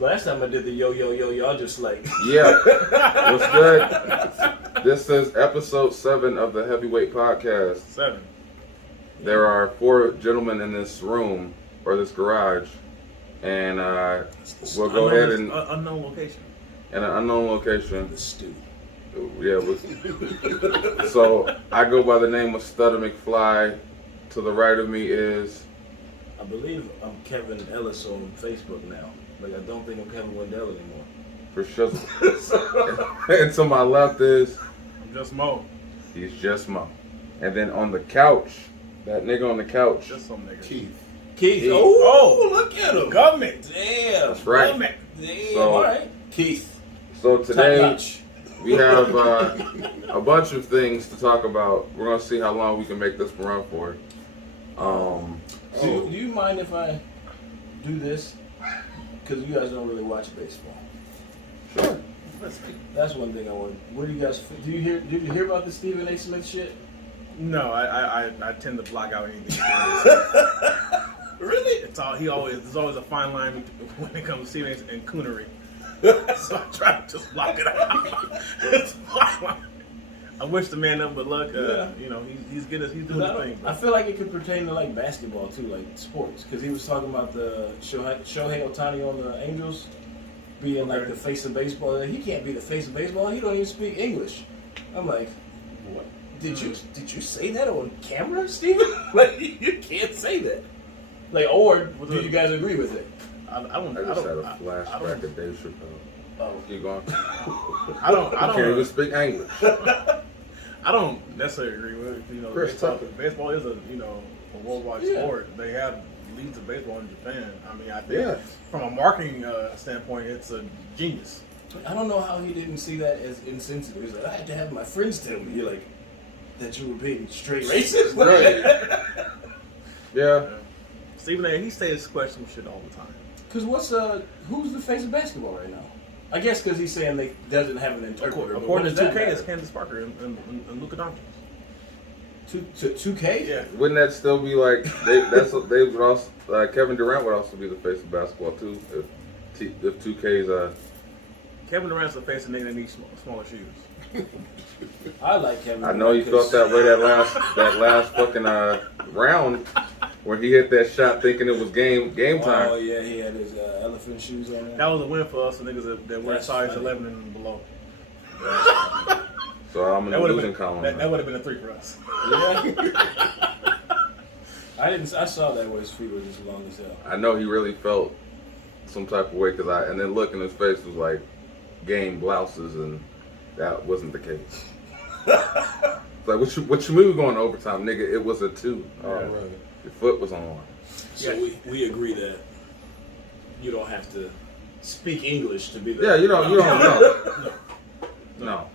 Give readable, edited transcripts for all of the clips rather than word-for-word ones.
Last time I did the yo, y'all just like. Yeah. What's good? This is episode 7 of the Heavyweight Podcast. 7. There are 4 gentlemen in this room, or this garage, and we'll go ahead and... Unknown location. In an unknown location. The stew. Yeah. So, I go by the name of Stutter McFly. To the right of me is... I believe I'm Kevin Ellis on Facebook now. Like, I don't think I'm Kevin Wendell anymore. For sure. And to my left is... I'm just Mo. He's just Mo. And then on the couch, that nigga on the couch... Just some nigga. Keith. Oh, look at him. Government. Damn. That's right. Government. Damn. So- All right. Keith. So today... Top-notch. We have a bunch of things to talk about. We're gonna see how long we can make this run for. Do you mind if I do this? Because you guys don't really watch baseball. Sure. That's one thing I want. What do you guys? Did you hear about the Stephen A. Smith shit? No, I tend to block out anything. Really? There's always a fine line when it comes to Stephen and coonery. So I try to just block it out. It's a fine line. I wish the man nothing but luck. You know, he's doing his thing. I feel like it could pertain to like basketball too, like sports, because he was talking about the Shohei Ohtani on the Angels being like the face of baseball. Like, he can't be the face of baseball. He don't even speak English. I'm like, what? Did you say that on camera, Steven? Like, you can't say that. Like, or do you guys agree with it? I just had a flashback of Dave Chappelle. Oh, Keep going. I don't can't even speak English. I don't necessarily agree with it. You know, Chris Tucker. baseball is a worldwide sport. They have leagues of baseball in Japan. I mean, I think from a marketing standpoint, it's a genius. I don't know how he didn't see that as insensitive. He's like, I had to have my friends tell me, you're like, that you were being straight racist. Right. Yeah. Stephen A. He says questionable shit all the time. Because who's the face of basketball right now? I guess because he's saying they doesn't have an interpreter. According to 2K, it's Candace Parker and Luka Doncic. 2K? Yeah. Wouldn't that still be like they would also Kevin Durant would also be the face of basketball too if 2K's Kevin Durant's the face of nigga that needs smaller shoes. I like Kevin. I know you felt that way that last fucking round where he hit that shot thinking it was game time. Oh yeah, he had his elephant shoes on there. That was a win for us, the niggas that wear size funny. 11 and below. So I'm in the losing column. That would have been a 3 for us. Yeah. I saw that where his feet were just long as hell. I know he really felt some type of way and then look in his face was like game blouses, and that wasn't the case. Like what you mean we going to overtime, nigga? It was a 2. Right. Your foot was on one. So we agree that you don't have to speak English to be the... Yeah, you don't know. No.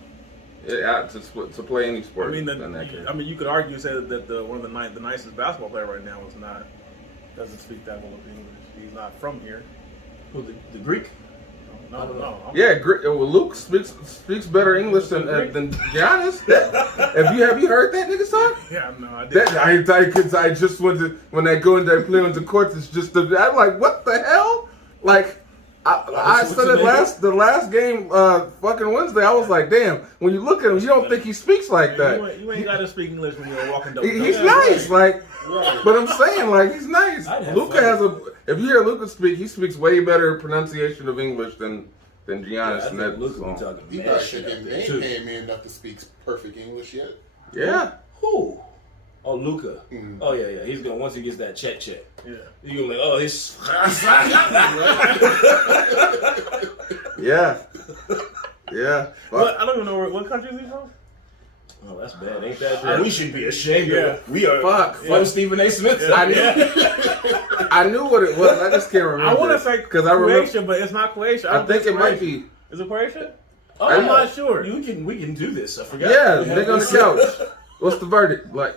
To play any sport. I mean, you could argue and say that one of the nicest basketball player right now doesn't speak that well of English. He's not from here. Who, the Greek? No. Yeah, Luke speaks better English than Giannis. Have you heard that nigga talk? Yeah, no, I did. I just when they go and they play on the court, it's just I'm like, what the hell? Like I said it the last game fucking Wednesday. I was like, damn. When you look at him, you don't think he speaks like that. You ain't got to speak English when you're walking down. He's nice, like. Right. But I'm saying, like, he's nice. Luka if you hear Luka speak, he speaks way better pronunciation of English than Giannis. Yeah, and that Luka be talking. He got shit in. They ain't paying me enough to speak perfect English yet. Yeah. Who? Oh, Luka. Mm. Oh yeah. He's gonna once he gets that check. Yeah. You're gonna be like, oh, he's. Yeah. But I don't even know what country is he from. Oh, that's bad. Ain't that bad? We should be ashamed. Yeah. We are. From Stephen A. Smith. I knew what it was. I just can't remember. I want to say Croatia, but it's not Croatia. I think it might be. Is it Croatia? Oh, I'm not sure. We can do this. I forgot. Yeah, nigga on the couch. What's the verdict? Like,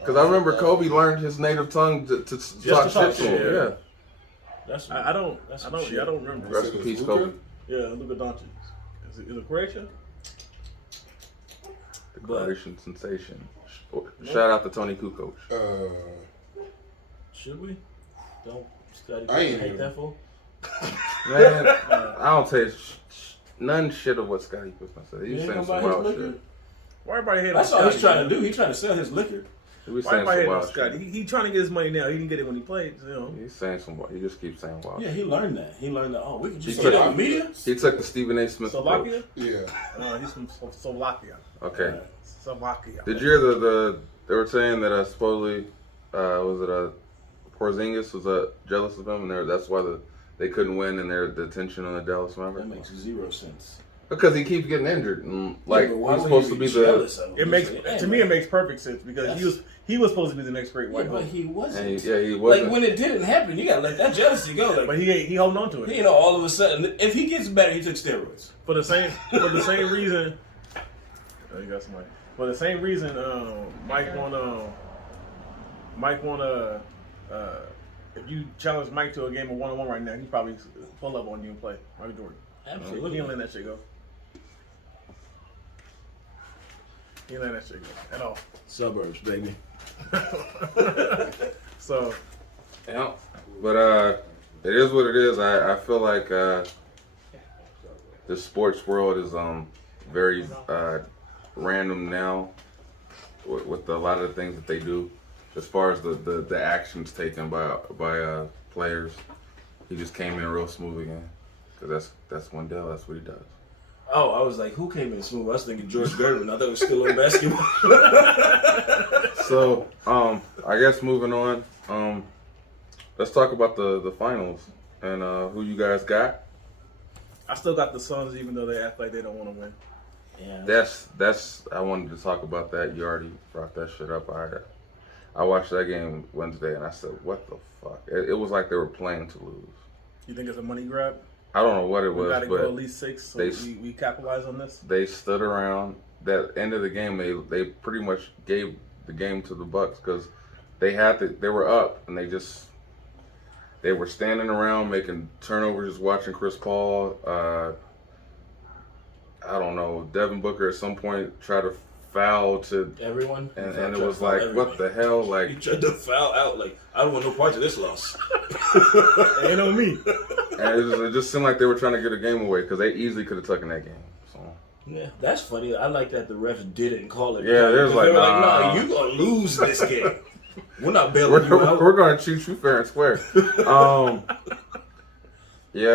because I remember Kobe learned his native tongue to talk shit to him. Yeah. That's I don't remember. Rest in peace, Kobe. Yeah, Luka Doncic. Is it Croatia? The Croatian sensation. Shout out to Tony Kukoc. Should we? Don't Scotty I ain't hate even. that fool? Man, I don't taste none shit of what Scottie Pippen said. He's saying some wild shit. Why everybody hate on That's Scotty? all he's trying to do. He's trying to sell his liquor. He was Why saying everybody some hate on wild Scotty? shit. He trying to get his money now. He didn't get it when he played. You know. He's saying some wild. He just keeps saying wild Yeah, shit. he learned that. He learned that. Oh, we can just He say took- it on the media. He took the Stephen A. Smith approach. Slovakia? Yeah. He's from Slovakia. Okay. Slovakia. Did you hear the they were saying that supposedly was it Porzingis was jealous of him and that's why they couldn't win in their detention on the Dallas Mavericks? That makes zero sense. Because he keeps getting injured and like Yeah, but why he's would supposed you to be jealous the of him? It makes Hey, to me it makes perfect sense because Yes. he was supposed to be the next great Yeah, white but hope. he wasn't. and he wasn't. Like when it didn't happen, you gotta let that jealousy go. Like, But he holding on to it you know, all of a sudden, if he gets better, he took steroids. for the same reason. Oh, you got somebody. For the same reason, Mike want if you challenge Mike to a game of 1-on-1 right now, he'd probably pull up on you and play. Michael Jordan. Absolutely. He don't let that shit go. He don't let that shit go at all. Suburbs, baby. So Yeah, but it is what it is. I feel like the sports world is very random now with a lot of the things that they do. As far as the actions taken by players, he just came in real smooth again. Cause that's Wendell. That's what he does. Oh, I was like, who came in smooth? I was thinking George Gervin. I thought it was still on basketball. So I guess moving on. Let's talk about the finals and who you guys got. I still got the Suns, even though they act like they don't want to win. Yeah. That's I wanted to talk about that. You already brought that shit up. I watched that game Wednesday and I said, what the fuck? It was like they were playing to lose. You think it's a money grab? I don't know what it We was, got to go at but least 6 so they- we capitalize on this. they stood around. That end of the game, they pretty much gave the game to the Bucks because they were up and they were standing around making turnovers, just watching Chris Paul. I don't know. Devin Booker at some point tried to foul to Everyone. and it was like, what the hell? He Like, tried to foul out. Like, I don't want no part of this loss. Ain't on me. and it just seemed like they were trying to get a game away because they easily could have taken that game. So Yeah, that's funny. I like that the refs didn't call it. Yeah, there's Because they were like, nah. you gonna lose this game. We're not bailing you out. we're going to treat you fair and square. Yeah,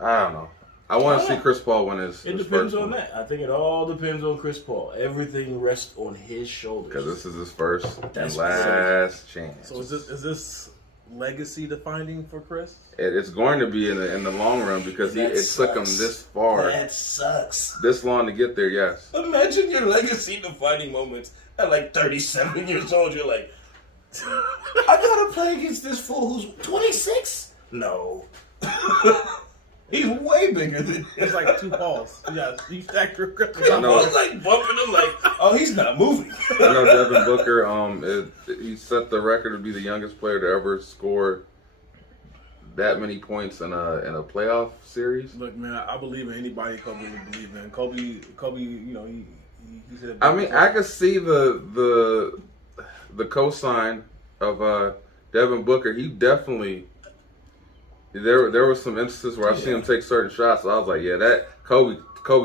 I don't know. I want to see Chris Paul win his It his depends first on one. that. I think it all depends on Chris Paul. Everything rests on his shoulders. Because this is his first That's and last chance. So is this legacy defining for Chris? It's going to be in the long run because That it took him sucks. this far, That sucks. this long to get there. Yes. Imagine your legacy defining moments at like 37 years old. You're like, I gotta play against this fool who's 26? No. He's way bigger than It's like 2 balls. Yeah, you stacked your Chris. I know. I was like bumping him like, oh, he's not moving. I know Devin Booker. He set the record to be the youngest player to ever score that many points in a playoff series. Look, man, I believe in anybody Kobe would believe in. Kobe, you know, he said. I mean, I could see the cosign of Devin Booker. He definitely there were some instances where I've seen him take certain shots. So I was like, yeah, that Kobe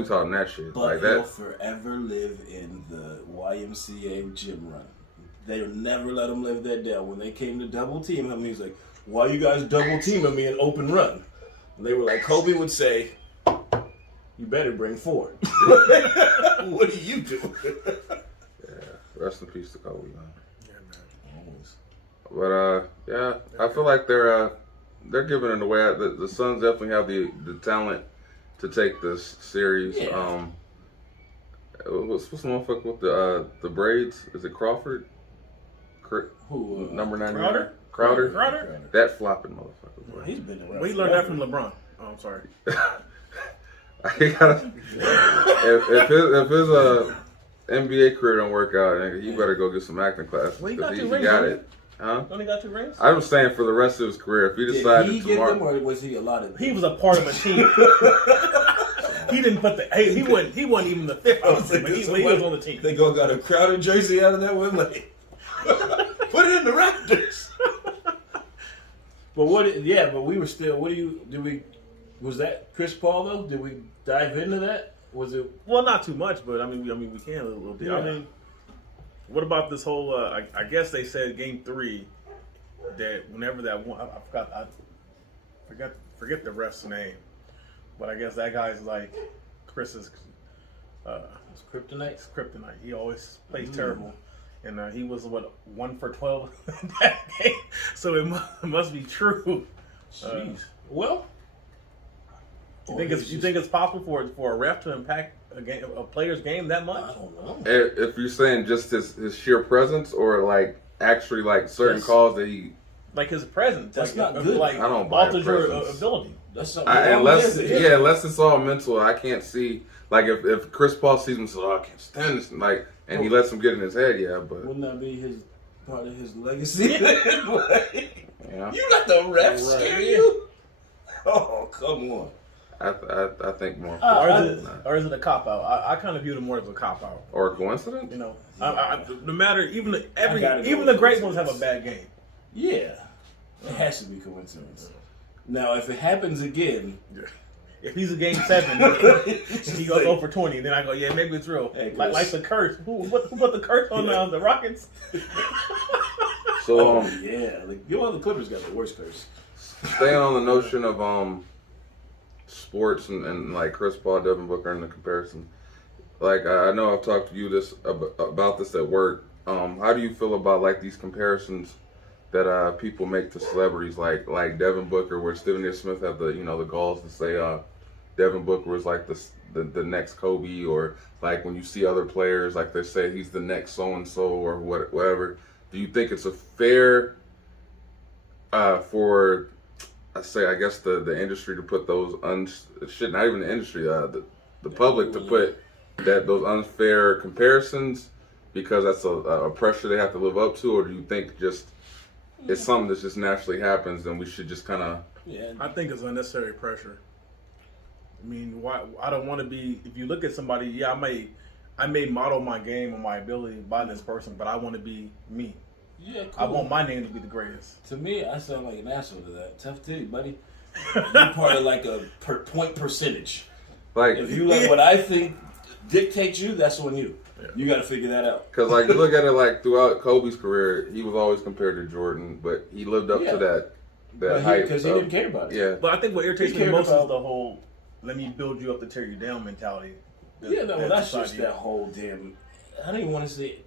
taught him that shit. But like he'll that. forever live in the YMCA gym run. They'll never let him live that down. When they came to double team him, he's like, why you guys double teaming me in open run? And they were like, Kobe would say, you better bring 4. What do you do? Yeah, rest in peace to Kobe, man. Yeah, man. Always. But yeah, I feel like they're giving it away. The Suns definitely have the talent to take this series. Yeah. What's the motherfucker with the braids? Is it Crawford? Who? Number 9. Crowder? Crowder? That flopping motherfucker. Boy. He's been around. Well, he learned that from LeBron. Oh, I'm sorry. He gotta, if his NBA career don't work out, nigga, he better go get some acting classes. Well, he 'cause got he 2 rings, got didn't it. Huh? Only got 2 rings? I was saying for the rest of his career, if he Did decided he get tomorrow, them or was he allotted? He was a part of a team. He didn't put the. He wasn't even the 5th on the team, but he was on the team. They got a Crowder jersey out of that one. Like, put it in the Raptors. But what? Yeah, but we were still. What do you? Did we? Was that Chris Paul though? Did we dive into that? Was it? Well, not too much, but I mean, we can a little bit. Yeah. I mean, what about this whole? I guess they said Game 3 that whenever that one, I forget the ref's name, but I guess that guy's like Chris's. It's kryptonite. It's kryptonite. He always plays terrible, and he was 1 for 12 in that game. So it must be true. Jeez. Well, You think it's possible for a ref to impact a player's game that I much? don't know. If you're saying just his sheer presence, or like actually like certain calls that he. Like his presence. That's like, not good. Like, I don't buy alters your presence. ability. That's something. Unless it's all mental, I can't see. Like if Chris Paul sees him, says, "Oh, I can't stand this," like, and he lets him get in his head, yeah, but Wouldn't that be his part of his legacy? yeah, You let the ref scare you? Oh, come on. I think more Or is it a cop out? I kind of view it more as a cop out. or a coincidence. You know, no matter even gotta even go the great coincidence. ones have a bad game. Yeah, it has to be coincidence. Now, if it happens again, If he's a game 7, he goes 0 for 20. Then I go, yeah, maybe it's real. Hey, like the curse. Who put the curse on the Rockets? So yeah, like the Clippers got the worst curse. staying on the notion of sports and like Chris Paul, Devin Booker, and the comparison. Like I know I've talked to you about this at work. How do you feel about like these comparisons that people make to celebrities, like Devin Booker, where Stephen A. Smith had the galls to say Devin Booker was like the next Kobe, or like when you see other players, like they say he's the next so and so or whatever. Do you think it's a fair for I guess the industry to put those not even the industry, the public to put those unfair comparisons because that's a pressure they have to live up to, or do you think just it's something that just naturally happens and we should just kind of? Yeah, I think it's unnecessary pressure. I mean, why? I don't want to be. If you look at somebody, yeah, I may model my game or my ability by this person, but I want to be me. yeah, cool. I want my name to be the greatest. To me, I sound like an asshole to that. Tough titty, buddy. You're part of like a point percentage. Like, If you let what I think dictate you, that's on you. Yeah. You got to figure that out. because like you look at it like throughout Kobe's career, he was always compared to Jordan, but he lived up to that hype. Because he didn't care about it. Yeah, But I think what irritates He me cared most about- is the whole "let me build you up to tear you down" mentality. Yeah, no, that's society just that whole damn. I don't even want to say.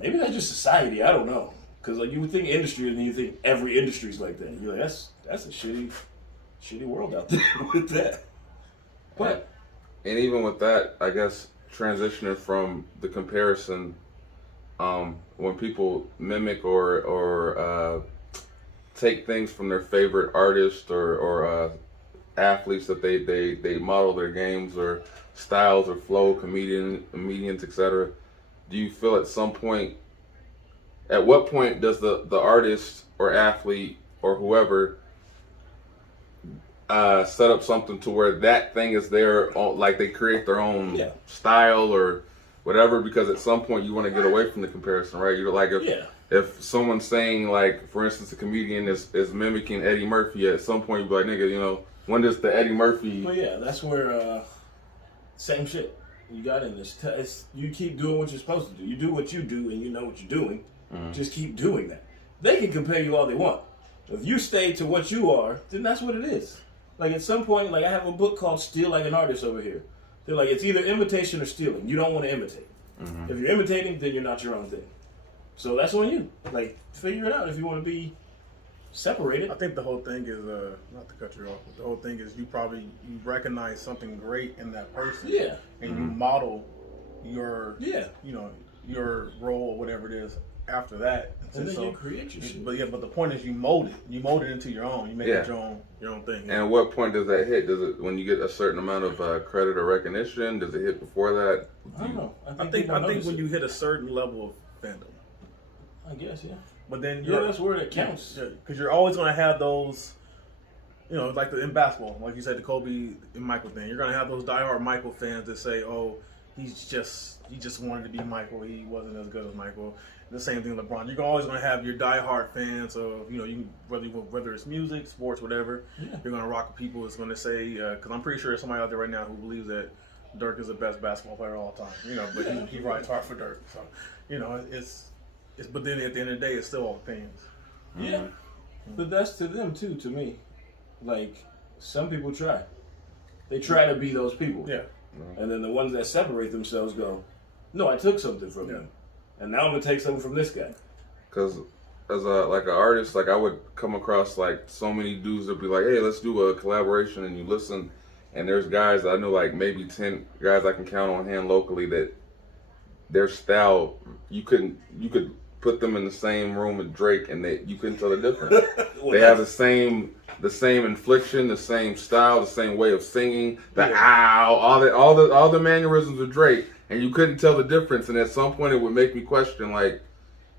Maybe that's just society. I don't know. Because like you would think industry, and then you think every industry's like that. You're like, that's a shitty world out there with that. But and even with that, I guess transitioning from the comparison, when people mimic or take things from their favorite artist or athletes that they model their games or styles or flow, comedians, etc. Do you feel at what point does the artist or athlete or whoever set up something to where that thing is their own, like they create their own style or whatever? Because at some point you want to get away from the comparison, right? You're like if someone's saying, like, for instance, a comedian is mimicking Eddie Murphy, at some point you'd be like, nigga, when does the Eddie Murphy? Well, yeah, that's where same shit. You got in this. You keep doing what you're supposed to do. You do what you do, and you know what you're doing. Just keep doing that. They can compare you all they want. If you stay to what you are, then that's what it is. Like at some point, like I have a book called "Steal Like an Artist" over here. They're like, it's either imitation or stealing. You don't want to imitate. If you're imitating, then you're not your own thing. So that's on you. Like, figure it out if you want to be separated. I think the whole thing is not to cut you off, but the whole thing is you recognize something great in that person, and you model your your role or whatever it is after that. And then you create your shit. But the point is you mold it into your own. You make it your own thing. And at what point does that hit? Does it when you get a certain amount of credit or recognition? Does it hit before that? I don't know. I think when you hit a certain level of fandom, I guess, yeah. but then that's where it counts. Because you're always going to have those, like in basketball, like you said, the Kobe and Michael thing. You're going to have those diehard Michael fans that say, "Oh, he just wanted to be Michael. He wasn't as good as Michael. The same thing, LeBron. You're always going to have your diehard fans of, you know, you whether it's music, sports, whatever. Yeah. You're going to rock with people that's going to say, because I'm pretty sure there's somebody out there right now who believes that Dirk is the best basketball player of all time. You know, but he rides hard for Dirk. So, you know, it's. But then at the end of the day, it's still all opinions. Yeah, but that's to them too. To me, like some people try. They try to be those people. Yeah. And then the ones that separate themselves go, no, I took something from him. And now I'm going to take something from this guy. Because as like an artist, like I would come across like so many dudes that be like, hey, let's do a collaboration, and you listen, and there's guys I know, like maybe 10 guys I can count on hand locally that their style, you could put them in the same room with Drake and you couldn't tell the difference. They have the same inflection, the same style, the same way of singing, all the mannerisms of Drake, and you couldn't tell the difference. And at some point, it would make me question, like,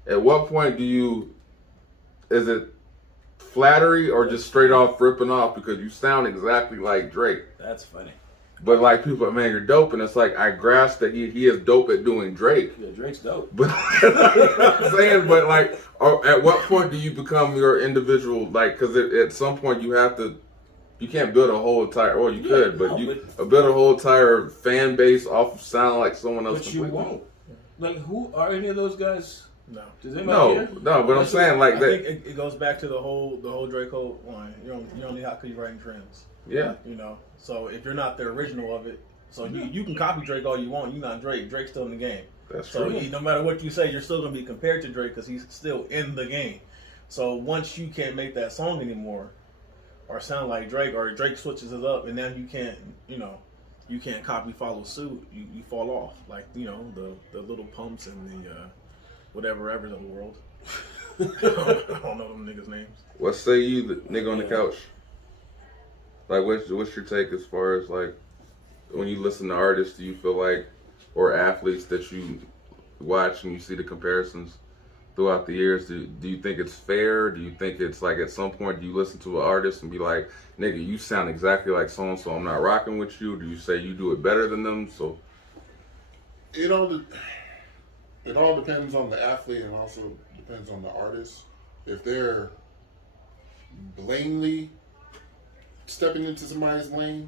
at what point is it flattery or just straight off ripping off because you sound exactly like Drake? That's funny. But like people are, man, you're dope, and it's like I grasp that he is dope at doing Drake. Yeah, Drake's dope. But you know what I'm saying, but like, at what point do you become your individual? Like, because at some point you can't build a whole entire. Or you could, but build a whole entire fan base off of sound like someone else. But you won't. Like, who are any of those guys? No. No. But I'm saying like I that. think it goes back to the whole Drake line. You only how could you writing trends. Yeah. You know, so if you're not the original of it, so you can copy Drake all you want. You're not Drake. Drake's still in the game. That's so true. No matter what you say, you're still going to be compared to Drake because he's still in the game. So once you can't make that song anymore, or sound like Drake, or Drake switches it up, and now you can't copy, follow suit. You fall off, like the little pumps and the whatever of the world. I don't know them niggas' names. What say you, the nigga on the couch? Like, what's your take as far as, like, when you listen to artists, do you feel like, or athletes that you watch and you see the comparisons throughout the years, do you think it's fair? Do you think it's like at some point do you listen to an artist and be like, nigga, you sound exactly like so-and-so, I'm not rocking with you? Do you say you do it better than them? So it all depends on the athlete and also depends on the artist. If they're blatantly stepping into somebody's lane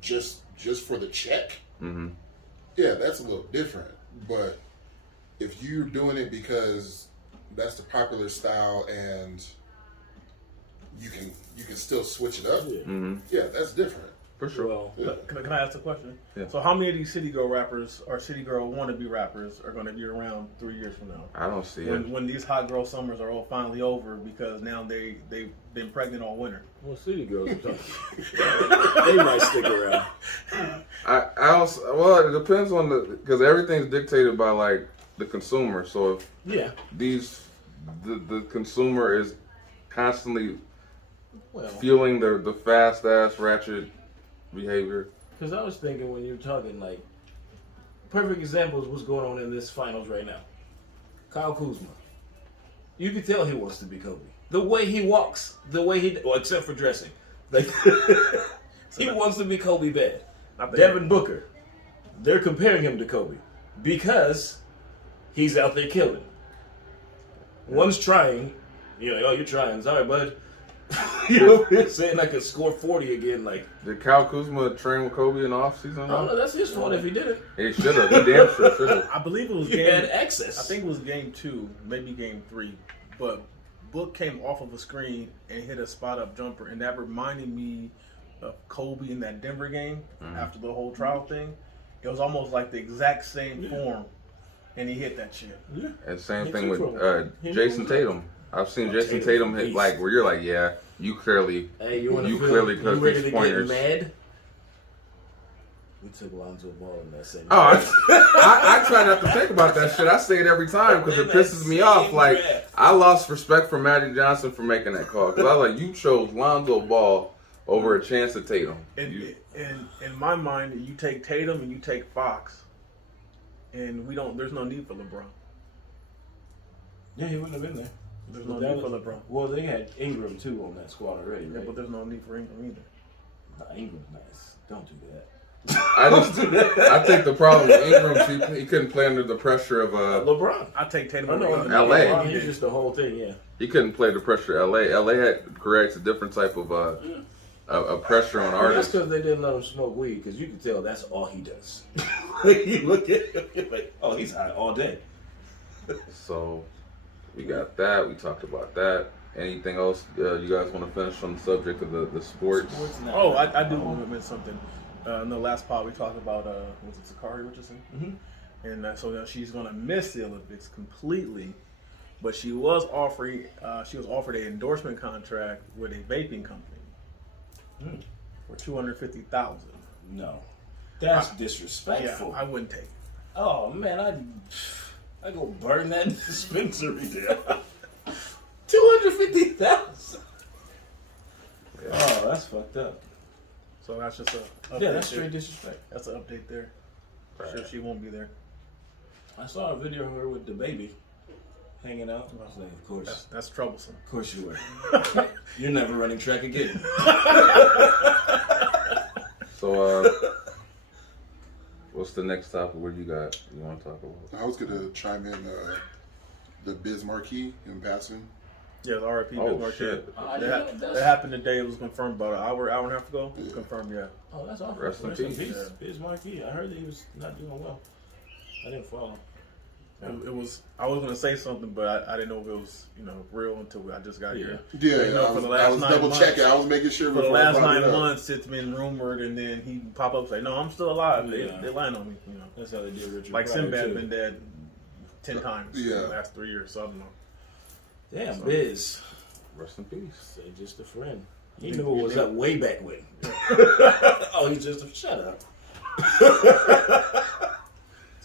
just for the check, yeah, that's a little different. But if you're doing it because that's the popular style and you can still switch it up, yeah, that's different. For sure. Well, yeah. Can I ask a question? Yeah. So how many of these City Girl rappers or City Girl wannabe rappers are going to be around 3 years from now? I don't see it. When these hot girl summers are all finally over because now they've been pregnant all winter. Well, City Girls are tough. They might stick around. Well, it depends on because everything's dictated by like the consumer. So if the consumer is constantly fueling the fast ass ratchet behavior. Because I was thinking when you're talking, like, perfect example is what's going on in this finals right now. Kyle Kuzma. You can tell he wants to be Kobe. The way he walks, except for dressing. Like, he wants to be Kobe bad. Devin Booker. They're comparing him to Kobe because he's out there killing. One's trying, you're trying. Sorry, bud. You're saying I could score 40 again. Like, did Kyle Kuzma train with Kobe in the offseason? No, that's his fault if he didn't. He should have. He damn sure should have. I believe it was he had access. I think it was game 2, maybe game 3. But Book came off of a screen and hit a spot up jumper, and that reminded me of Kobe in that Denver game after the whole trial thing. It was almost like the exact same form, and he hit that shit. Yeah. And same thing with Jason Tatum. I've seen Jason Tatum hit like where you're like, yeah, you clearly could these pointers. Mad? We took Lonzo Ball in that same. I try not to think about that shit. I say it every time because it pisses me off. Like I lost respect for Magic Johnson for making that call because I was like, you chose Lonzo Ball over a chance at Tatum. In my mind, you take Tatum and you take Fox, and there's no need for LeBron. Yeah, he wouldn't have been there. There's no need for LeBron. Well, they had Ingram too on that squad already, right? Yeah, but there's no need for Ingram either. Ingram's nice. Don't do that. I think the problem with Ingram, he couldn't play under the pressure of LeBron. I take Tatum I know. over LA. LeBron, he's just the whole thing. Yeah. He couldn't play the pressure of LA. LA creates a different type of a pressure on That's artists. because they didn't let him smoke weed. Because you can tell that's all he does. You look at him like, oh, he's high all day. So we got that. We talked about that. Anything else you guys want to finish on the subject of the sports? Oh, I do want to mention something. In the last pod we talked about was it Sakari Richardson, and so now she's going to miss the Olympics completely, but she was offered an endorsement contract with a vaping company for $250,000. No, that's disrespectful. Yeah, I wouldn't take it. Oh man, I go burn that dispensary down. 250,000. Oh, that's fucked up. So that's just a update. Yeah, that's straight disrespect. That's an update there. Right. Sure, she won't be there. I saw a video of her with the baby hanging out. I was like, of course, That's troublesome. of course you were. You're never running track again. So what's the next topic? What do you got? You want to talk about? I was gonna chime in the Biz Marquee in passing. Yeah, the RIP. Oh, Marquette. shit. That happened today. It was confirmed about an hour and a half ago. It was confirmed, yeah. Oh, that's awful. Rest in peace. Yeah. Biz Marquee. I heard that he was not doing well. I didn't follow. It was. I was gonna say something, but I didn't know if it was real until I just got here. Yeah, You know, I for the was last 9 double months. checking. I was making sure For the before I last brought it 9 up. months, it's been rumored, and then he pop up and say, "No, I'm still alive." Yeah. They lying on me. That's how they did Richard. Like Pryor, Sinbad too. been dead 10 times in Yeah. the last 3 years. So I don't know. Damn, Biz. Rest in peace. Say just a friend. He knew what was up way back when. Oh, he's just a shut up.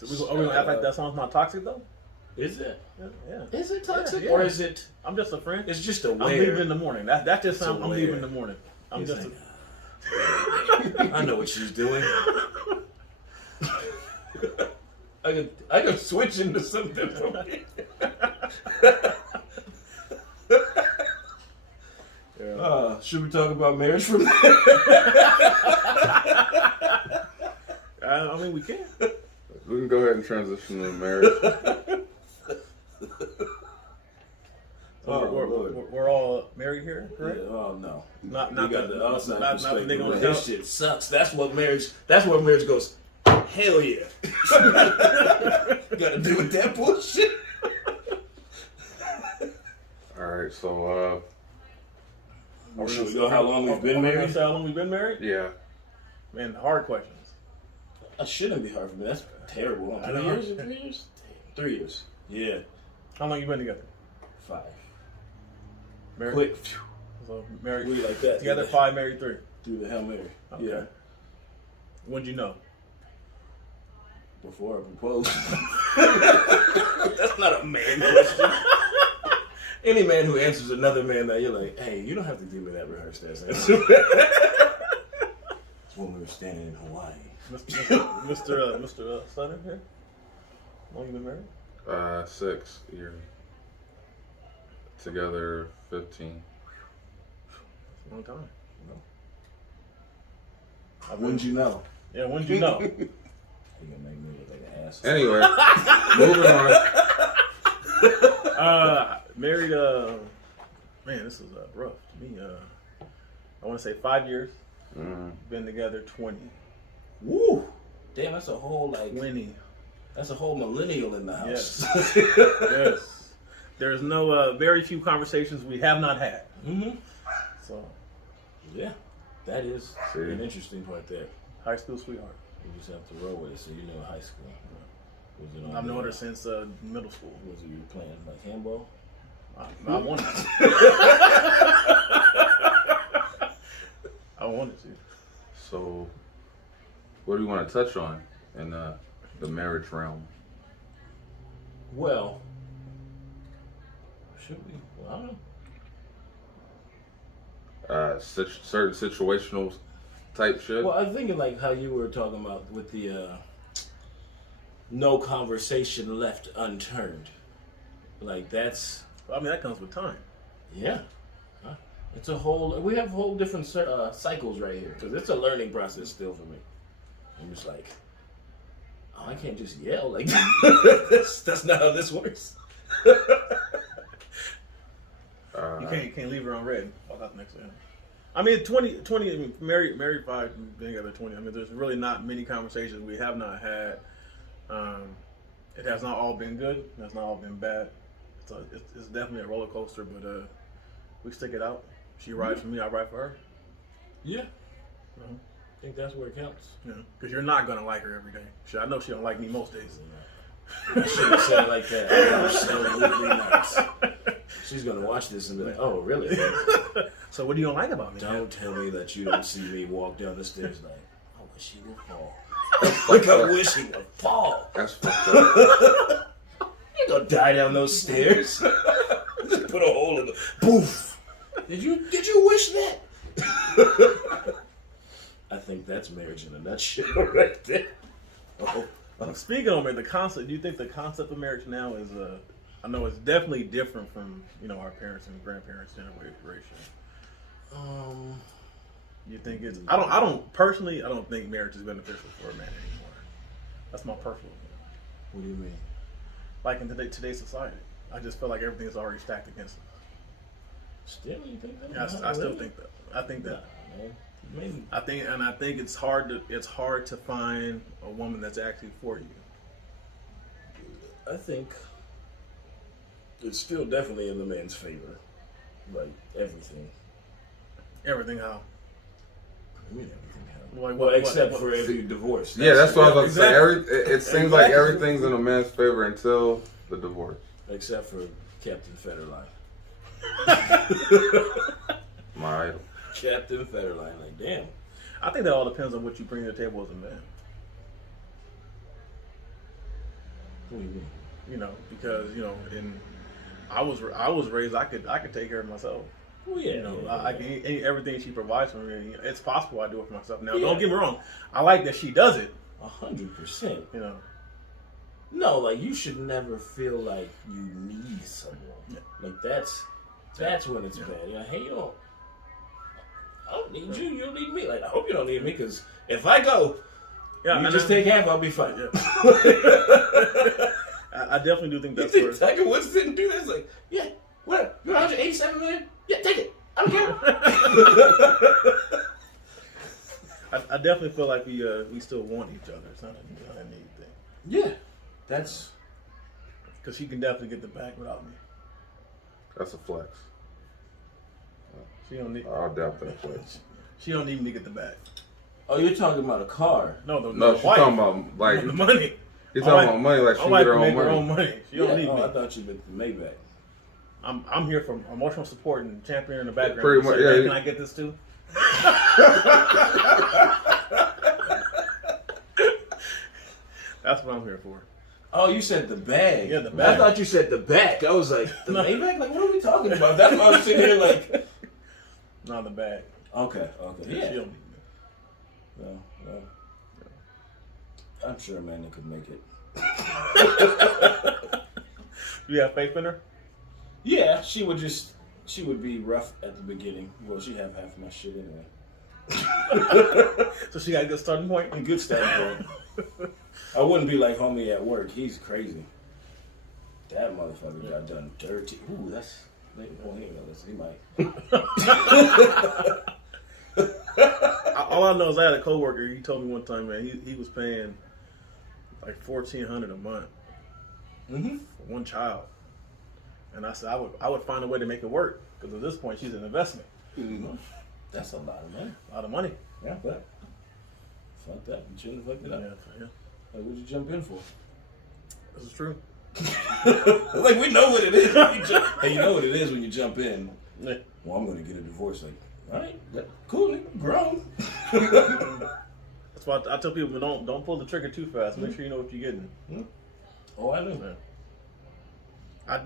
So we gonna act like that song's not toxic though? Is it? Yeah. Is it toxic Yeah. or is it? I'm just a friend. It's just I'm aware. leaving in the morning. That just sounds. I'm aware. leaving in the morning. I'm He's just. like, I know what she's doing. I could switch into something from here. Should we talk about marriage from there? I mean, we can. We can go ahead and transition to marriage. We're all married here, correct? Yeah, oh no. Not You got the the outside not the perspective, nigga on but the this couch. shit sucks. That's what marriage goes. Hell yeah. Gotta do with that bullshit. All right, so Should we go how long we've been married? Say how long we've been married? yeah, Man, hard questions. That shouldn't be hard for me. That's terrible. I 3 know. years? 3 years? 3 years. Yeah. How long you been together? 5. Married. Quick. So married. We like that. Together 5, married 3. Through the Hail Mary. Okay. Yeah. When'd you know? Before I proposed. That's not a man question. Any man who answers another man that you're like, hey, you don't have to give me that rehearsed ass answer. It's when we were standing in Hawaii. Mr. Sutter here? How long you been married? 6 years. Together 15. Long time. When'd you know? Yeah, when'd you know? You're gonna make me look like an ass. Anyway, moving on. Married, man, this is rough to me. I want to say 5 years. Been together 20. Woo! Damn, that's a whole 20. That's a whole millennial in the house. Yes. Yes. There's no very few conversations we have not had. Mm-hmm. So, Yeah, that is See. an interesting part there. high school sweetheart. You just have to roll with it. So you know high school. Was it on I've known the- her since middle school. Was it you were playing like handball? I wanted to. I wanted to. So, what do you want to touch on in the marriage realm? Well, should we? Well, I don't know. Certain situational type shit. Well, I'm thinking like how you were talking about with the no conversation left unturned. Like that's I mean, that comes with time. yeah. It's a whole. We have whole different cycles right here because it's a learning process still for me. I'm just like, oh, I can't just yell like that's not how this works. You can't leave her on red. Walk out next to him. I mean, 20 I mean, married 5, being together 20. I mean, there's really not many conversations we have not had. It has not all been good. It has not all been bad. So it's definitely a roller coaster, but we stick it out. She rides for me, I ride for her. Yeah. I think that's where it counts. Yeah, because you're not gonna like her every day. I know she don't like me most days. I shouldn't say it like that. Absolutely not. She's gonna watch this and be like, "Oh, really? So what do you don't like about me? Don't tell me that you don't see me walk down the stairs like, I wish he would fall. Like, I wish he would fall. That's fucked up. You gonna die down those stairs? Just put a hole in the poof. Did you wish that? I think that's marriage in a nutshell right there. Oh. Speaking of marriage, the concept. Do you think the concept of marriage now is I know it's definitely different from our parents and grandparents' generation. You think it's? I don't personally. I don't think marriage is beneficial for a man anymore. That's my personal opinion. What do you mean? Like in today's society, I just feel like everything is already stacked against us. Still, you think that? Yeah, I still think that. I think that. Maybe. I think it's hard to find a woman that's actually for you. I think it's still definitely in the man's favor. Like everything. Everything how? I mean everything how. Like well, except for if you divorce. Yeah, that's what I was about to say. It seems like Exactly. everything's in a man's favor until the divorce. Except for Captain Federline. My idol. Captain Federline, like damn. I think that all depends on what you bring to the table as a man. What do you mean? Because I was raised I could take care of myself. Well, yeah. I can everything she provides for me. It's possible I do it for myself. Now, Yeah. don't get me wrong. I like that she does it. 100%. You know. No, like you should never feel like you need someone. Yeah. Like that's when it's bad. Hey, I don't need you. You don't need me. Like I hope you don't need me because if I go, you just take half. I'll be fine. Yeah. I definitely do think You that's think where. Tiger Woods didn't do that? It's like, yeah, whatever. You're 187 million. Yeah, take it. I don't care. I definitely feel like we still want each other. It's not a need thing. Yeah, that's Because she can definitely get the bag without me. That's a flex. She don't need. I'll doubt that flex. She don't need me to get the bag. Oh, you're talking about a car. No, No, she's wife. talking about like the money. you're talking about money like she My get wife her can own make her own money. money. She don't need me. I thought you meant the Maybach. I'm here for emotional support and champion in the background. Pretty much, Say, yeah. "Hey, can I get this too?" That's what I'm here for. Oh, you said the bag. Yeah, the bag. I thought you said the back. I was like, the Maybach? Like, what are we talking about? That's why I was sitting here like... Not the bag. Okay. Yeah. She don't need me. No. I'm sure Amanda could make it. You have faith in her? Yeah, she would be rough at the beginning. Well, she'd have half of my shit anyway. So she got a good starting point? A good starting point. I wouldn't be like homie at work. He's crazy. That motherfucker got done dirty. Ooh, that's... Well, he ain't gonna listen. He might. All I know is I had a coworker. He told me one time, man, he was paying like $1,400 a month for one child, and I said I would find a way to make it work because at this point she's an investment. Mm-hmm. That's a lot of money. A lot of money. Yeah, but fuck that. You shouldn't have fucked it up. Yeah. Like, what'd you jump in for? This is true. Like, we know what it is. Hey, you know what it is when you jump in. Yeah. Well, I'm gonna get a divorce. Like, all right, cool, nigga, grown. That's why I tell people don't pull the trigger too fast. Make sure you know what you're getting. Oh, I know. Yeah. I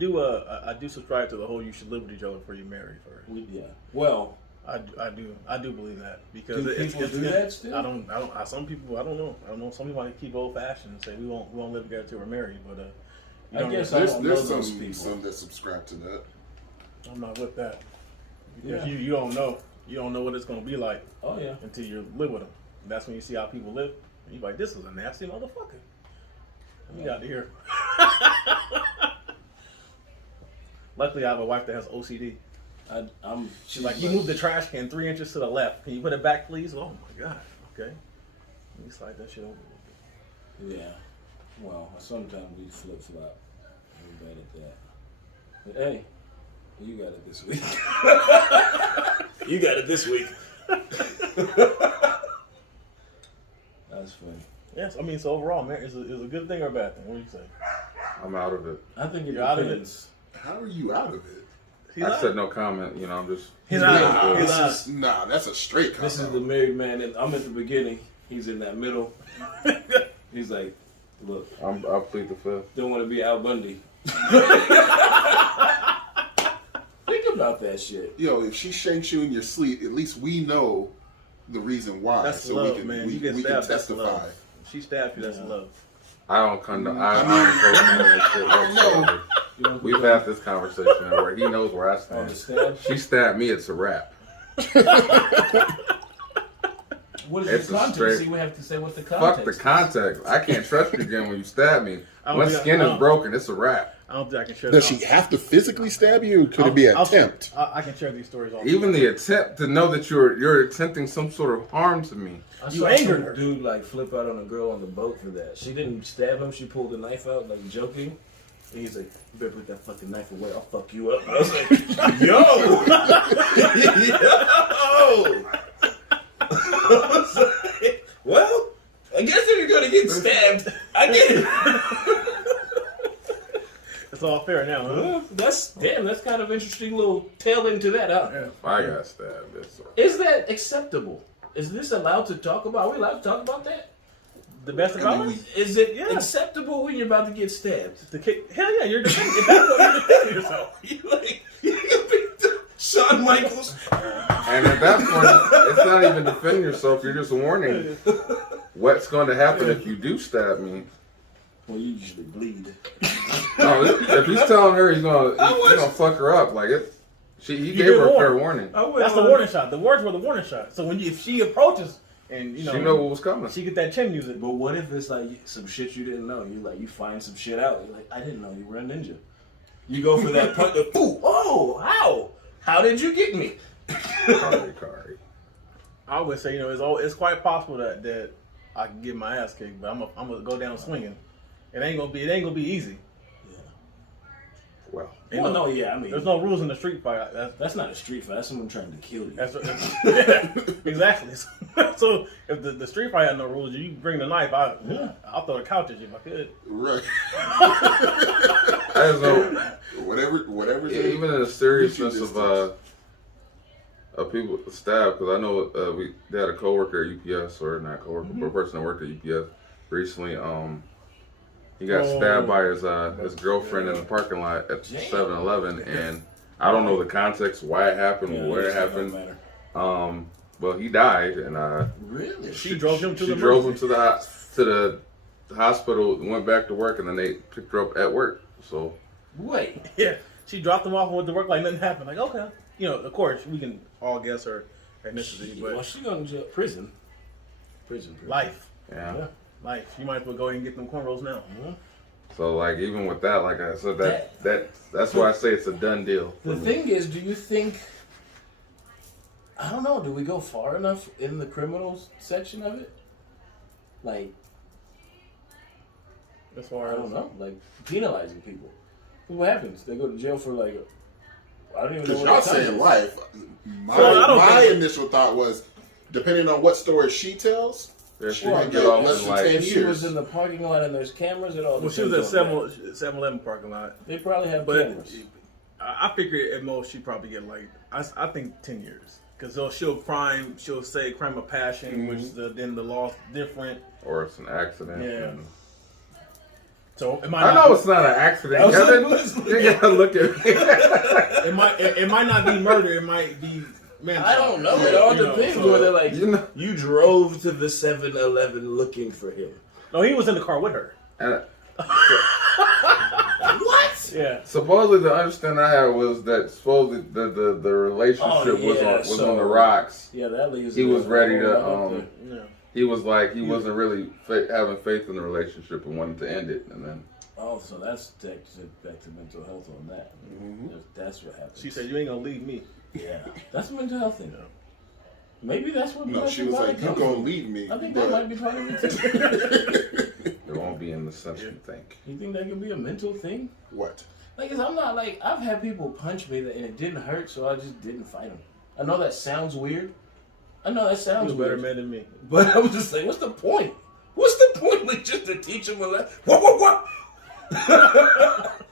do subscribe to the whole you should live with each other before you marry first. Yeah. Well, I do believe that because do people do that still? I don't. Some people I don't know. Some people might keep old fashioned and say we won't live together till we're married. But I guess I don't know there's those people. some that subscribe to that. I'm not with that because Yeah. you don't know. You don't know what it's going to be like Oh yeah. until you live with them. That's when you see how people live. He's like, this is a nasty motherfucker. Let me get out of here. Luckily, I have a wife that has OCD. She's like, you moved the trash can 3 inches to the left. Can you put it back, please? Oh my god. Okay. Let me slide that shit over. Yeah. Well, sometimes we flip flop. We're bad at that. But hey, you got it this week. You got it this week. That's funny. Yes, I mean, so overall, man, is a good thing or a bad thing? What do you say? I'm out of it. I think You're out of it. How are you out of it? I said no comment. You know, I'm just. He's out. Nah, that's a straight comment. This is the married man, and I'm at the beginning. He's in that middle. He's like, look, I'll plead the fifth. don't want to be Al Bundy. Think about that shit. Yo, if she shanks you in your sleep, at least we know the reason why. That's so love, we can, man. we, You get we can stabbed, that's testify. love. She stabbed you, that's love. I don't condone. I don't condone that shit whatsoever. We've had this conversation where he knows where I stand. She stabbed me. It's a wrap. What is It's the a context? straight- See, we have to say what the context Fuck the is. context. I can't trust you again when you stab me. I don't Once think skin I- is broken, it's a wrap. I don't think I can share Does this. she have to physically stab you, or could it be an attempt? I can share these stories all Even the attempt to know that you're attempting some sort of harm to me. I You saw angered some her. dude like flip out on a girl on the boat for that. She didn't stab him. She pulled the knife out like joking. And he's like, you better put that fucking knife away. I'll fuck you up. I was like, yo! Yo! I was like, well, I guess if you're going to get stabbed, I get it. It's all fair now, huh? Well, that's kind of interesting little tail into that, huh? Yeah. If I got stabbed, it's Is that acceptable? Is this allowed to talk about? Are we allowed to talk about that? The best of all? Is it Yeah. acceptable when you're about to get stabbed? The kick. Hell yeah, you're defending. If that's what you're defending yourself. You picked Shawn Michaels. And at that point, it's not even defending yourself. You're just warning what's going to happen if you do stab me. Well, you usually bleed. No, if he's telling her he's gonna fuck her up, like it. He gave her a fair warning. That's the warning shot. The words were the warning shot. So if she approaches and She know what was coming. she get that chin music. But what if it's like some shit you didn't know? You find some shit out. You're like, I didn't know you were a ninja. You go for that punch. Ooh, oh, how? How did you get me? Kari. I would say, it's quite possible that I can get my ass kicked, but I'm gonna go down swinging. It ain't gonna be easy. Well, I mean, there's no rules in the street fight. That's not a street fight. That's someone trying to kill you. Exactly. So if the street fight had no rules, you bring the knife. I'll throw the couch at you if I could. Right. I just know, Whatever. even in the seriousness of people stabbed, because I know they had a coworker at UPS, or not coworker, but a person that worked at UPS recently. He got stabbed by his girlfriend in the parking lot at 7-Eleven, and I don't know the context, why it happened, where it happened. Well, he died, and Really? She drove him to the hospital, went back to work, and then they picked her up at work. So Wait. Yeah, she dropped him off and went to work like nothing happened. Like, okay, of course we can all guess her ethnicity, but Well, she going to prison. Prison. life. yeah. Life. You might as well go ahead and get them cornrows now. So like even with that, like I said, that's why I say it's a done deal. The thing is, do you think? I don't know. Do we go far enough in the criminals section of it? Like, As far I as don't know. Like penalizing people. What happens? They go to jail for like. I don't even know. Because what y'all the time saying is. life. I don't Initial thought was, depending on what story she tells, Yeah, she she might can get get off less in than like 10 If she years. was in the parking lot and there's cameras and all. Well, she was at 7-Eleven parking lot. They probably have But cameras. I figure at most she'd probably get like I think 10 years because she'll say crime of passion, which then the law's different. or it's an accident. Yeah. and- So it might I not know it's not an accident. I was like, Kevin. what's- You gotta look at me. it might not be murder. It might be manslaughter. I don't know. It all depends so- whether like You know- you drove to the 7-Eleven looking for him. No, he was in the car with her. And What? Yeah. supposedly the understanding I had was that supposedly the relationship Oh, yeah, was on so- the rocks. Yeah, that leaves. He was ready to, Yeah. he was like he wasn't really having faith in the relationship and wanted to end it, and then. Oh, so that's back to mental health on that. Mm-hmm. That's what happened. She said, "You ain't gonna leave me." Yeah, that's a mental health thing. Maybe that's what. No, she was like, "You gonna leave me?" I think that might be part of it too. There won't be in the sense you think. You think that could be a mental thing? What? Like, 'cause I'm not like I've had people punch me and it didn't hurt, so I just didn't fight them. I know that sounds weird. I know that sounds You're a better weird. man than me. But I'm just saying, what's the point? What's the point? Like, just to teach them a lesson? What?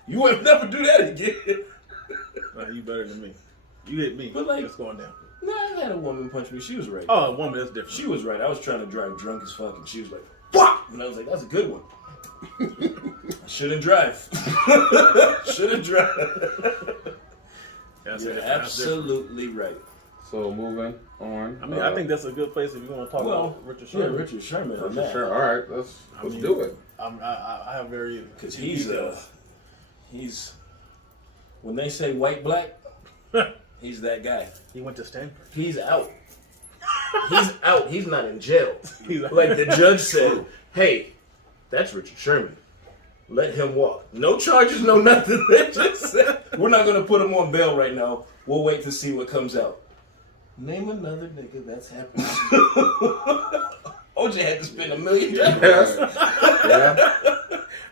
You would never do that again. Nah, you better than me. You hit me. But, like, it's going down. No, I had a woman punch me. She was right. Oh, a woman, that's different. She was right. I was trying to drive drunk as fuck, and she was like, "What?" And I was like, "That's a good one." I shouldn't drive. Shouldn't drive. You're absolutely right. So moving on. I mean, I think that's a good place if you want to talk about Richard Sherman. Yeah, Richard Sherman. Richard Sherman. All right, let's do it. I have very because he's when they say white black, he's that guy. He went to Stanford. He's out. He's out. He's not in jail. He's out. Like the judge said, "Hey, that's Richard Sherman. Let him walk. No charges, no nothing." They just said, "We're not going to put him on bail right now. We'll wait to see what comes out." Name another nigga that's happened. OJ had to spend $1 million. Yeah.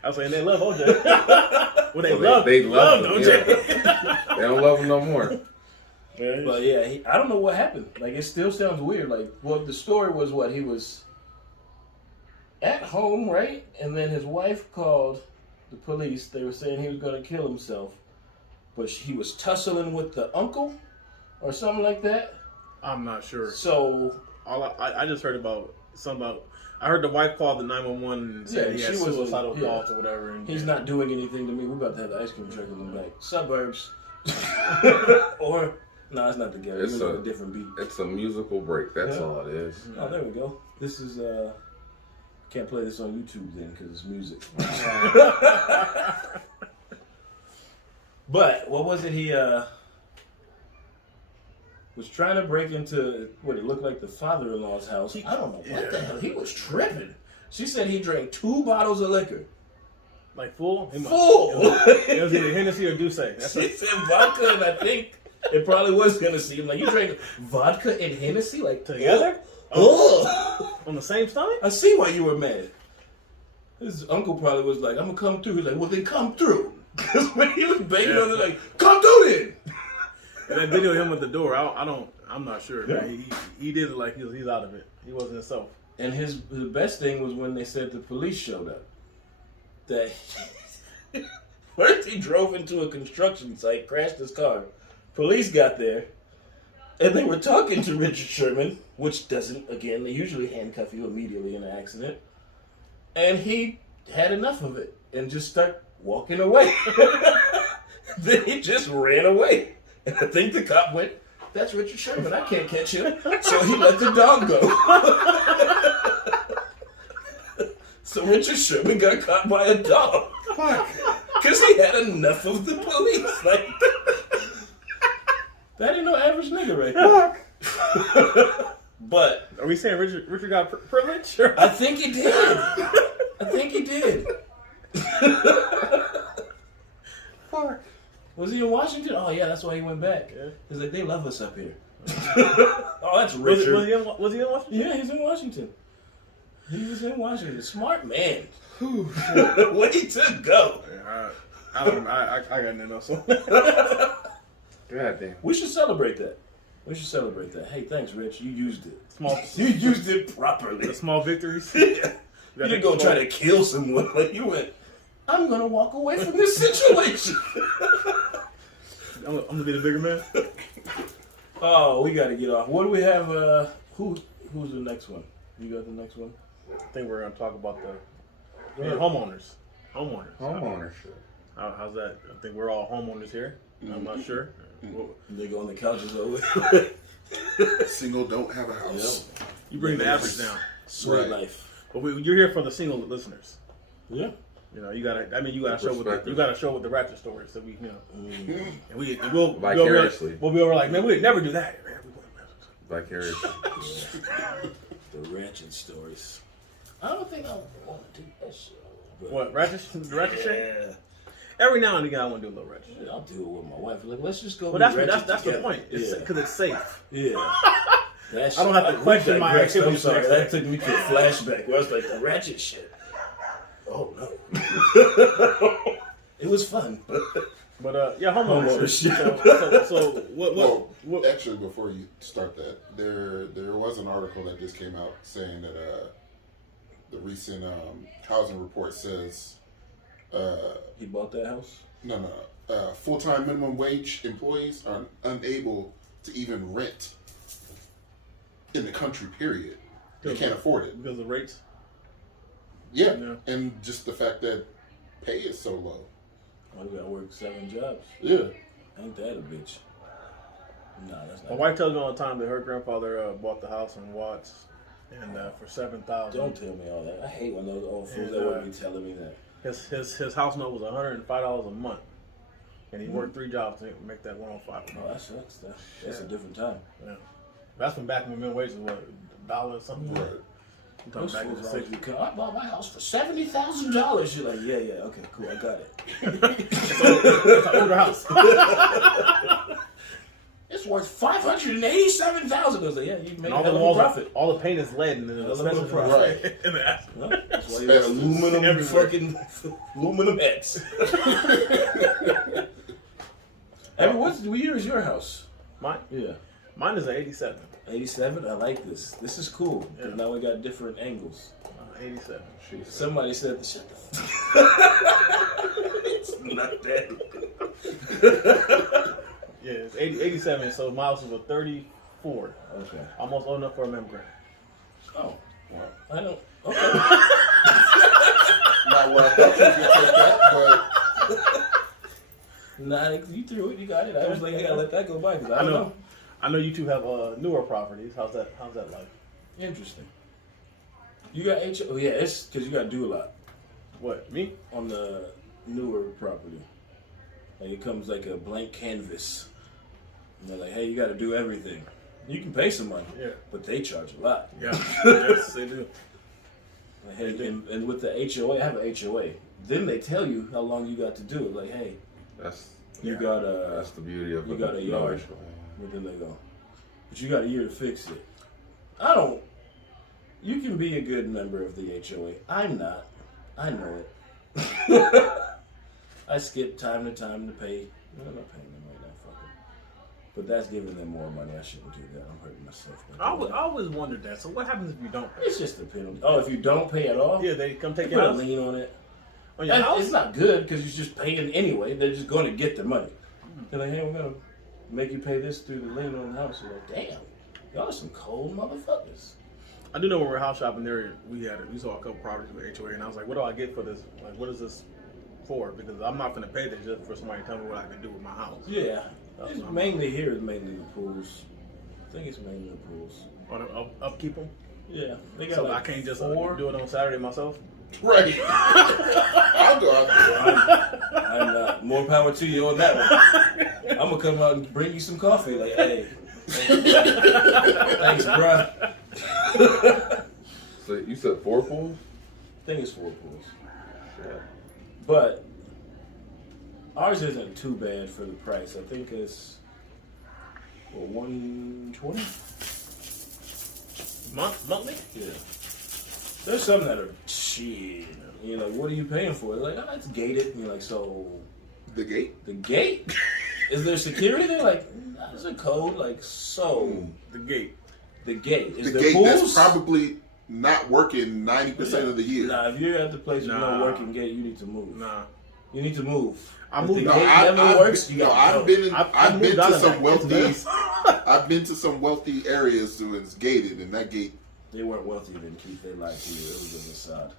I was saying they love OJ. Well, they Well, love him, OJ. yeah. They don't love him no more. But yeah, I don't know what happened. Like, it still sounds weird. Like, well, the story was what? He was at home, right? And then his wife called the police. They were saying he was going to kill himself. But he was tussling with the uncle or something like that. I'm not sure. So I just heard about I heard the wife called the 911 and said he had suicidal thoughts or whatever. And he's not doing anything to me. We're about to have the ice cream truck in the back. Suburbs. Or, no, it's not together. It's a different beat. It's a musical break. That's all it is. Oh, there we go. This is, can't play this on YouTube then because it's music. But, what was it? He, was trying to break into what it looked like the father-in-law's house. I don't know what the hell. He was tripping. She said he drank 2 bottles of liquor. Like full? Full! It was either Hennessy or Douce. She said vodka, and I think it probably was Hennessy. I'm like, you drank vodka and Hennessy? Like, together? Oh. On the same stomach? I see why you were mad. His uncle probably was like, I'm going to come through. He's like, well, then come through. Because when he was banging on it, like, come through then. And that video of him at the door, I'm not sure. Yeah. He did it like he's out of it. He wasn't himself. And his best thing was when they said the police showed up. That first he drove into a construction site, crashed his car. Police got there, and they were talking to Richard Sherman, which doesn't, again, they usually handcuff you immediately in an accident. And he had enough of it and just started walking away. Then he just ran away. And I think the cop went, that's Richard Sherman, I can't catch him. So he let the dog go. So Richard Sherman got caught by a dog. Fuck. Because he had enough of the police. Like, that ain't no average nigga right there. Fuck. But are we saying Richard got privilege? Or? I think he did. I think he did. Fuck. Was he in Washington? Oh, yeah, that's why he went back. Yeah. He's like, they love us up here. Oh, that's Richard. Was he in Washington? Yeah, he's in Washington. He was in Washington. Smart man. Way to go. I got nothing else. God damn. We should celebrate that. Hey, thanks, Rich. You used it. You used it properly. The small victories. Yeah. You didn't go try to kill someone. Like, you went, I'm going to walk away from this situation. I'm going to be the bigger man. Oh, we got to get off. What do we have? Who's the next one? You got the next one? I think we're going to talk about the homeowners. Homeownership. How's that? I think we're all homeowners here. I'm not sure. They go on the couches over. Single don't have a house. Yeah. You bring the average down. Sweet life. But you're here for the single listeners. Yeah. You know, you gotta show with the ratchet stories that we, and we'll vicariously. We'll be over like, man, we'd never do that, man. Vicariously. The ratchet stories. I don't think I want to do that shit. What, ratchet shit? Yeah. Every now and again, I want to do a little ratchet shit. I'll do it with my wife. Like, let's just go. Well, that's the point. Because it's safe. Yeah. I don't have to question my I'm activities. sorry, that took me to a flashback where I was like, the ratchet shit. Oh no. It was fun. But yeah, homeownership. So what? Actually, before you start that, there was an article that just came out saying that the recent housing report says He bought that house? no, full-time minimum wage employees are unable to even rent in the country. Period. They can't afford it Because of rates? Yeah, Yeah. and just the fact that pay is so low. Oh, you gotta work 7 jobs. Yeah. Ain't that a bitch? Nah, that's My not. wife tells me all the time that her grandfather bought the house in Watts, and for $7,000. Don't tell me all that. I hate when those old fools And, that would be telling me that. His house note was $105 a month, and he worked 3 jobs to make that 105 a Oh, month. that sucks. That's a different time. Yeah. That's from back when minimum wage was what, $1 or something. Right. I'm talking Those back in the fools always 60s. be coming, I bought my house for $70,000. You're like, yeah, okay, cool, I got it. It's an older house. It's worth $587,000. I was like, yeah, you made And all a the little walls, profit. all the paint is lead, and then That's a expensive little profit. in the ass. Well, that's why you got aluminum Everywhere. fucking aluminum X. Hey, what year is your house? Mine Yeah. is an 87. 87? I like this. This is cool. 'Cause Yeah. now we got different angles. 87. Somebody said, shut the fuck. It's not that. Yeah, it's 87, so my house was a 34. Okay. Almost old enough for a mammogram. Oh. Well, I don't. Okay. Not what I thought you could take that, but Nah, you threw it. You got it. I was like, I gotta let that go by because I don't know. I know you two have newer properties. How's that like? Interesting. You got HO. Oh, yeah, it's because you got to do a lot What, me? on the newer property. Like it comes like a blank canvas. And they're like, hey, you got to do everything. You can pay some money, Yeah. but they charge a lot. Yeah. Yes, they do. Like, hey, and with the HOA, I have an HOA. Then they tell you how long you got to do it. Like, hey, That's you got a that's the beauty of you it. got a yard. Where then they go, but you got a year to fix it. I don't. You can be a good member of the HOA. I'm not. I know it. I skip time to time to pay. No, I'm not paying them right now. Fuck it. But that's giving them more money. I shouldn't do that. I'm hurting myself. I always wondered that. So what happens if you don't pay? It's just a penalty. Oh, if you don't pay at all, Yeah, they come take put your a house. lien on it. On your house? It's not good because you're just paying anyway. They're just going to get the money. They're like, hey, we're going to make you pay this through the lien on the house. You're like, damn, y'all are some cold motherfuckers. I do know when we were house shopping there, we saw a couple properties with HOA, and I was like, what do I get for this? Like, what is this for? Because I'm not going to pay this just for somebody to tell me what I can do with my house. Yeah, That's it's what mainly here is mainly the pools. I think it's mainly the pools. Or to upkeep them. Yeah, they got So like I can't just 4. do it on Saturday myself. right. I'll do it. I'm not. More power to you on that one. I'm gonna come out and bring you some coffee. Like, hey, thanks, bro. So you said 4 pools? I think it's 4 pools, Shit. but ours isn't too bad for the price. I think it's $120. Monthly? Yeah. There's some that are shit. You know, what are you paying for? They're like, oh, it's gated. And you're like, so The gate? the gate? Is there security there? Like, nah, there's a code. Like, so The gate. the gate. Is The there gate pools? that's probably not working 90% of the year. Nah, if you're at the place with Nah. no working gate, you need to move. Nah. You need to move. I If moved- the no, gate never works. You gotta I've go. been I've I've been moved out to of some that wealthy days. I've been to some wealthy areas where it's gated, and that gate. They weren't wealthy then, Keith. They lied to you. It was a facade.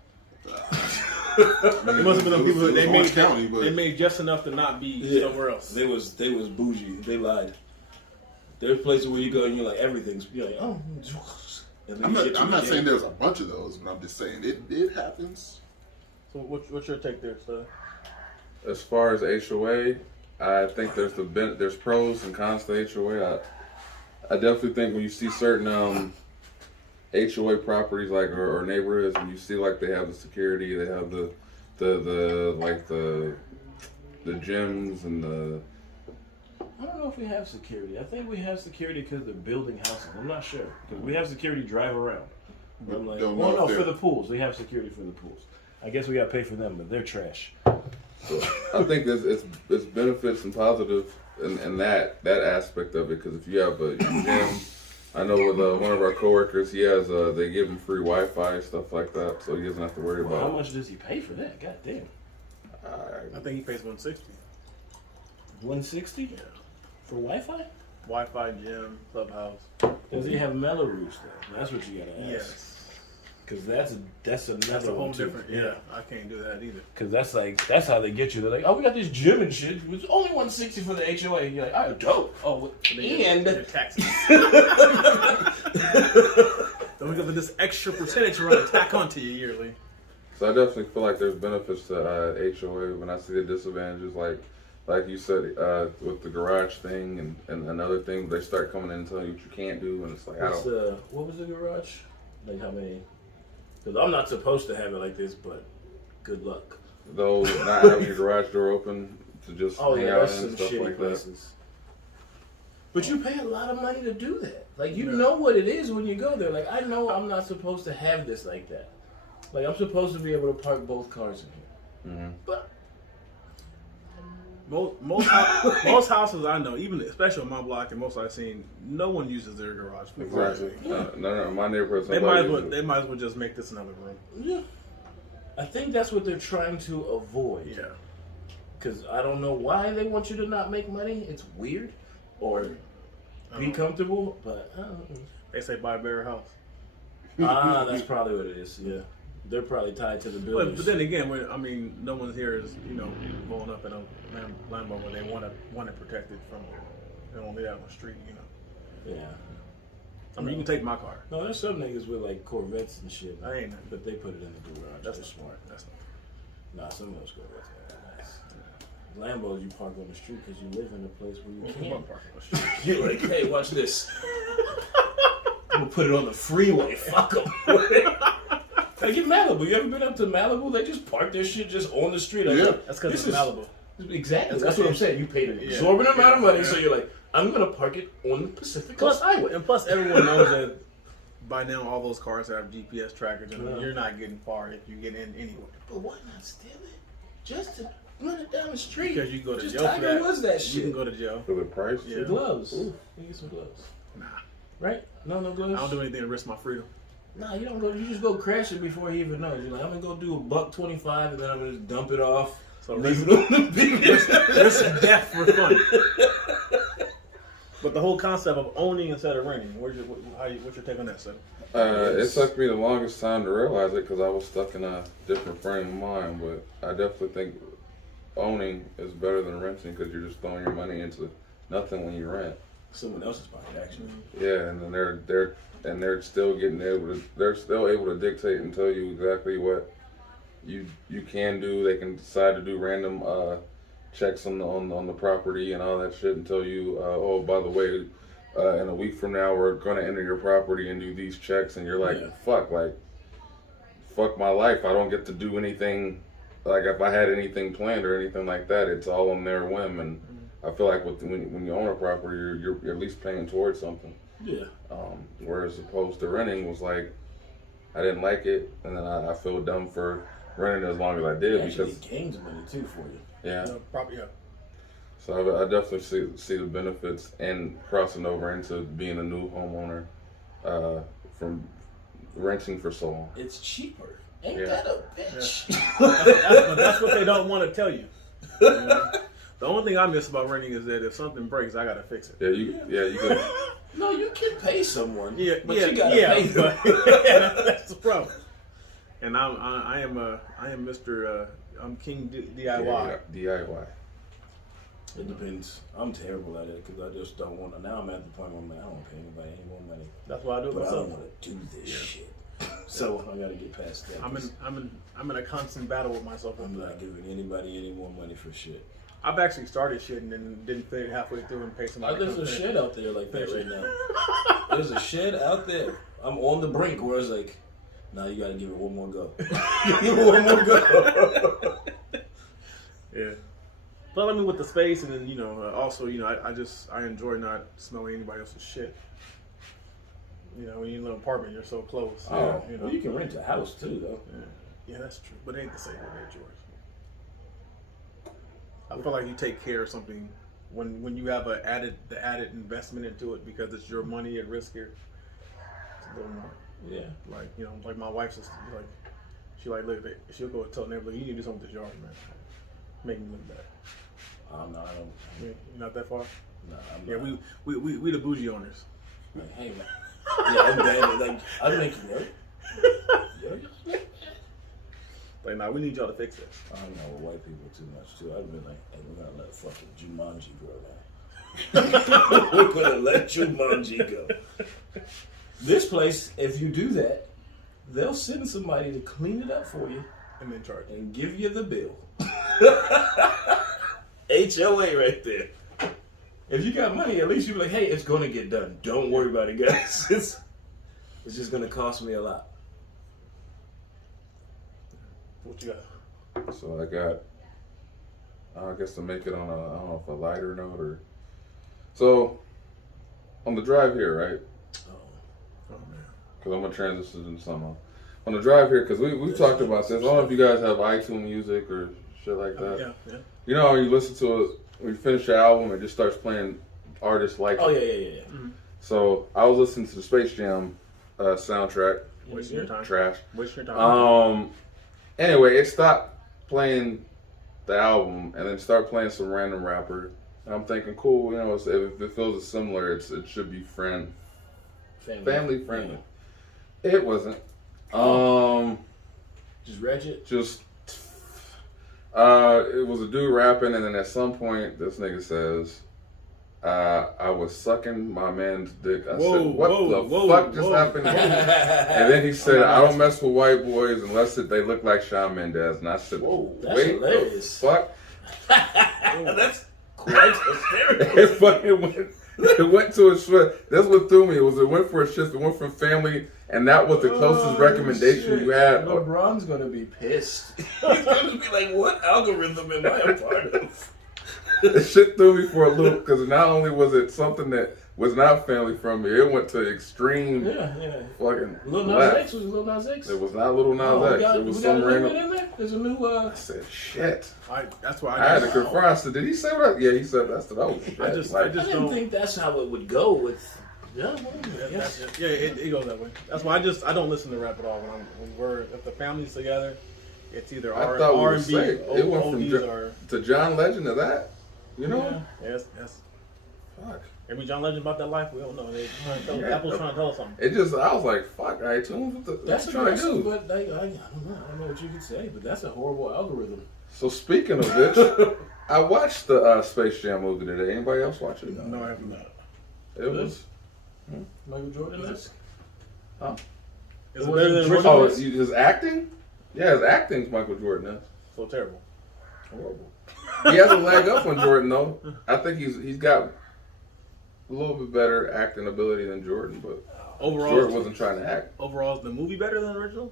It must have been the people that they Orange made. County, but They made just enough to not be somewhere else. They was bougie. They lied. There's places where you go and you're like everything's. You're like, oh. And then I'm you not get to I'm the not gate. saying there's a bunch of those, but I'm just saying it happens. So what's your take there, sir? As far as HOA, I think there's pros and cons to HOA. I definitely think when you see certain HOA properties like or neighborhoods, and you see like they have the security, they have the gyms and the. I don't know if we have security. I think we have security because they're building houses. I'm not sure because we have security drive around. But I'm like, well, no, for the pools, we have security for the pools. I guess we got to pay for them, but they're trash. So I think it's benefits and positive in that aspect of it, because if you have a gym, I know with one of our coworkers, he has they give him free Wi-Fi and stuff like that, so he doesn't have to worry about. How much does he pay for that? God damn. I think he pays $160. $160? Yeah. For Wi-Fi? Wi-Fi, gym, clubhouse. Does he have Melrose though? That's what you gotta ask. Yes. Because that's another That's a whole one, too. different. Yeah, I can't do that either. Because that's how they get you. They're like, oh, we got this gym and shit. It's only $160 for the HOA. And you're like, oh, dope. Oh, and your taxes. Then we got this extra percentage we're gonna tack onto you yearly. So I definitely feel like there's benefits to HOA when I see the disadvantages, like you said, with the garage thing and other things, they start coming in and telling you what you can't do, and it's like, what was the garage? Like how many? Because I'm not supposed to have it like this, but good luck. Though not having your garage door open to just hang out that's and some stuff shitty like places. But you pay a lot of money to do that. Like, you know what it is when you go there. Like, I know I'm not supposed to have this like that. Like, I'm supposed to be able to park both cars in here. Mm-hmm. But most houses I know, even especially on my block and most I've seen, no one uses their garage for Exactly. No, my neighborhood. They might as well just make this another room. yeah, I think that's what they're trying to avoid. Yeah. Because I don't know why they want you to not make money. It's weird. Or be comfortable, but I don't know. They say buy a bigger house. That's probably what it is. Yeah, they're probably tied to the buildings. But then again, no one's here is blowing up in a Lambo when they want it protected from. They don't live out on the street, Yeah. I mean, you can take my car. No, there's some niggas with like Corvettes and shit. I ain't. But they put it in the garage. That's They're smart. That's Nah, some of those Corvettes are nice. Lambos you park on the street because you live in a place where you can't park on the street. You're like, hey, watch this. I'm gonna put it on the freeway. Fuck them. Like in Malibu, you ever been up to Malibu? They just park their shit just on the street. Like, Yeah. That's because it's Malibu. Exactly. That's what I'm saying. You paid an exorbitant amount of money, so you're like, I'm gonna park it on the Pacific Coast Highway. And plus, everyone knows that by now all those cars have GPS trackers, and you're not getting far if you get in anyway. But why not steal it? Just to run it down the street. Because you go to just jail for Tiger that. was that shit. You can go to jail. For the price. Yeah. Some gloves. Ooh. You get some gloves. Nah. Right? No gloves? I don't do anything to risk my freedom. Nah, you don't go. You just go crash it before he even knows. You're like, I'm gonna go do $125 and then I'm gonna just dump it off. So leave it on the biggest. risk death for fun. But the whole concept of owning instead of renting, what's your take on that, sir? It took me the longest time to realize it because I was stuck in a different frame of mind. But I definitely think owning is better than renting because you're just throwing your money into nothing when you rent. Someone else's pocket, actually. Yeah, and then they're still able to dictate and tell you exactly what you can do. They can decide to do random checks on the property and all that shit and tell you, oh, by the way, in a week from now we're gonna enter your property and do these checks, and you're like, fuck my life. I don't get to do anything. Like if I had anything planned or anything like that, it's all on their whim. And I feel like when you own a property, you're at least paying towards something. Yeah. Whereas opposed to renting was like, I didn't like it, and then I feel dumb for renting as long as I did because it gains money too for you. Yeah. Yeah. So I definitely see the benefits and crossing over into being a new homeowner from renting for so long. It's cheaper. Ain't that a bitch? Yeah. That's what they don't want to tell you. The only thing I miss about renting is that if something breaks, I gotta fix it. Yeah, you can. No, you can pay someone. Yeah, but you gotta pay them. But that's the problem. And I am Mr. I'm King DIY. DIY. It depends. I'm terrible at it because I just don't want to. Now I'm at the point where I'm like, I don't want to pay anybody any more money. That's why I do it But I myself. don't want to do this shit. So I got to get past that. I'm in a constant battle with myself. I'm not giving anybody any more money for shit. I've actually started shit and then didn't finish halfway through and pay somebody. There's a shed out there like that right now. There's a shed out there. I'm on the brink where it's like, nah, you gotta give it one more go. Give it one more go. Yeah. But I mean, with the space, and then also I enjoy not smelling anybody else's shit. When you live in an apartment, you're so close. Oh, well, you can rent a house too, though. Yeah, that's true. But it ain't the same when it's yours. I feel like you take care of something when you have the added investment into it because it's your money at risk here. It's a little more. Yeah. Like my wife's just like, look at it. She'll go tell neighbor, you need to do something with this yard, man. Make me look bad. No, I don't. You're not that far. No, I'm Yeah, not. we the bougie owners. Like, hey man. Yeah, I'm bad. Like, I make you work. Like, nah, we need y'all to fix this. I don't know with white people too much too. I've been like, hey, we're gonna let fucking Jumanji go now. We're gonna let Jumanji go. This place, if you do that, they'll send somebody to clean it up for you And then charge. and give you the bill. HOA right there. If you got money, at least you be like, hey, it's gonna get done. Don't worry about it, guys. It's just gonna cost me a lot. What you got? So I got, I guess to make it on a, I don't know if a lighter note or, so on the drive here, right? Oh man. Because I'm gonna transition into something. On the drive here, because we've talked about this. I don't know if you guys have iTunes Music or shit like that. Yeah. You know, when you listen to it, when you finish the album, it just starts playing artists like Oh it. yeah. Mm-hmm. So I was listening to the Space Jam soundtrack. Wasting your time. Trash. Wasting your time. Anyway, it stopped playing the album and then started playing some random rapper. And I'm thinking, cool, if it feels similar, it should be family friendly. Yeah. It wasn't. Just ratchet. It was a dude rapping, and then at some point, this nigga says, I was sucking my man's dick. I said, what the fuck just happened here? And then he said, I don't mess with white boys unless they look like Shawn Mendes. And I said, whoa, that's wait, hilarious. the fuck? That's quite hysterical. It went to a shit. That's what threw me. It went for a shift. It went from family, and that was the closest recommendation you had. LeBron's gonna be pissed. He's gonna be like, "What algorithm am I a part of?" It shit threw me for a loop because not only was it something that was not family friendly, it went to extreme. Yeah. Fucking. Lil Nas X was Lil Nas X. It was not Lil Nas X. It was some random. In there? There's a new. I said shit. That's why I had to confirm. I said, did he say that? Yeah, he said that's the shit. I just I didn't think that's how it would go with. Yeah, it goes that way. That's why I don't listen to rap at all if the family's together. It's either R&B, it went from or to John Legend to that. You know? Yeah. Yes. Fuck. Every John Legend about that life, we don't know. Apple's trying to tell us something. I was like, fuck, iTunes. That's trying to do. But I don't know what you could say, but that's a horrible algorithm. So speaking of which, I watched the Space Jam movie today. Anybody else watch it? No, I have not. It was Michael Jordan-esque? Huh? Is it better than original? Oh, his acting? Yeah, his acting's Michael Jordan. So terrible. Horrible. He has a leg up on Jordan though. I think he's got a little bit better acting ability than Jordan, but overall, Jordan wasn't trying to act. Overall, is the movie better than the original?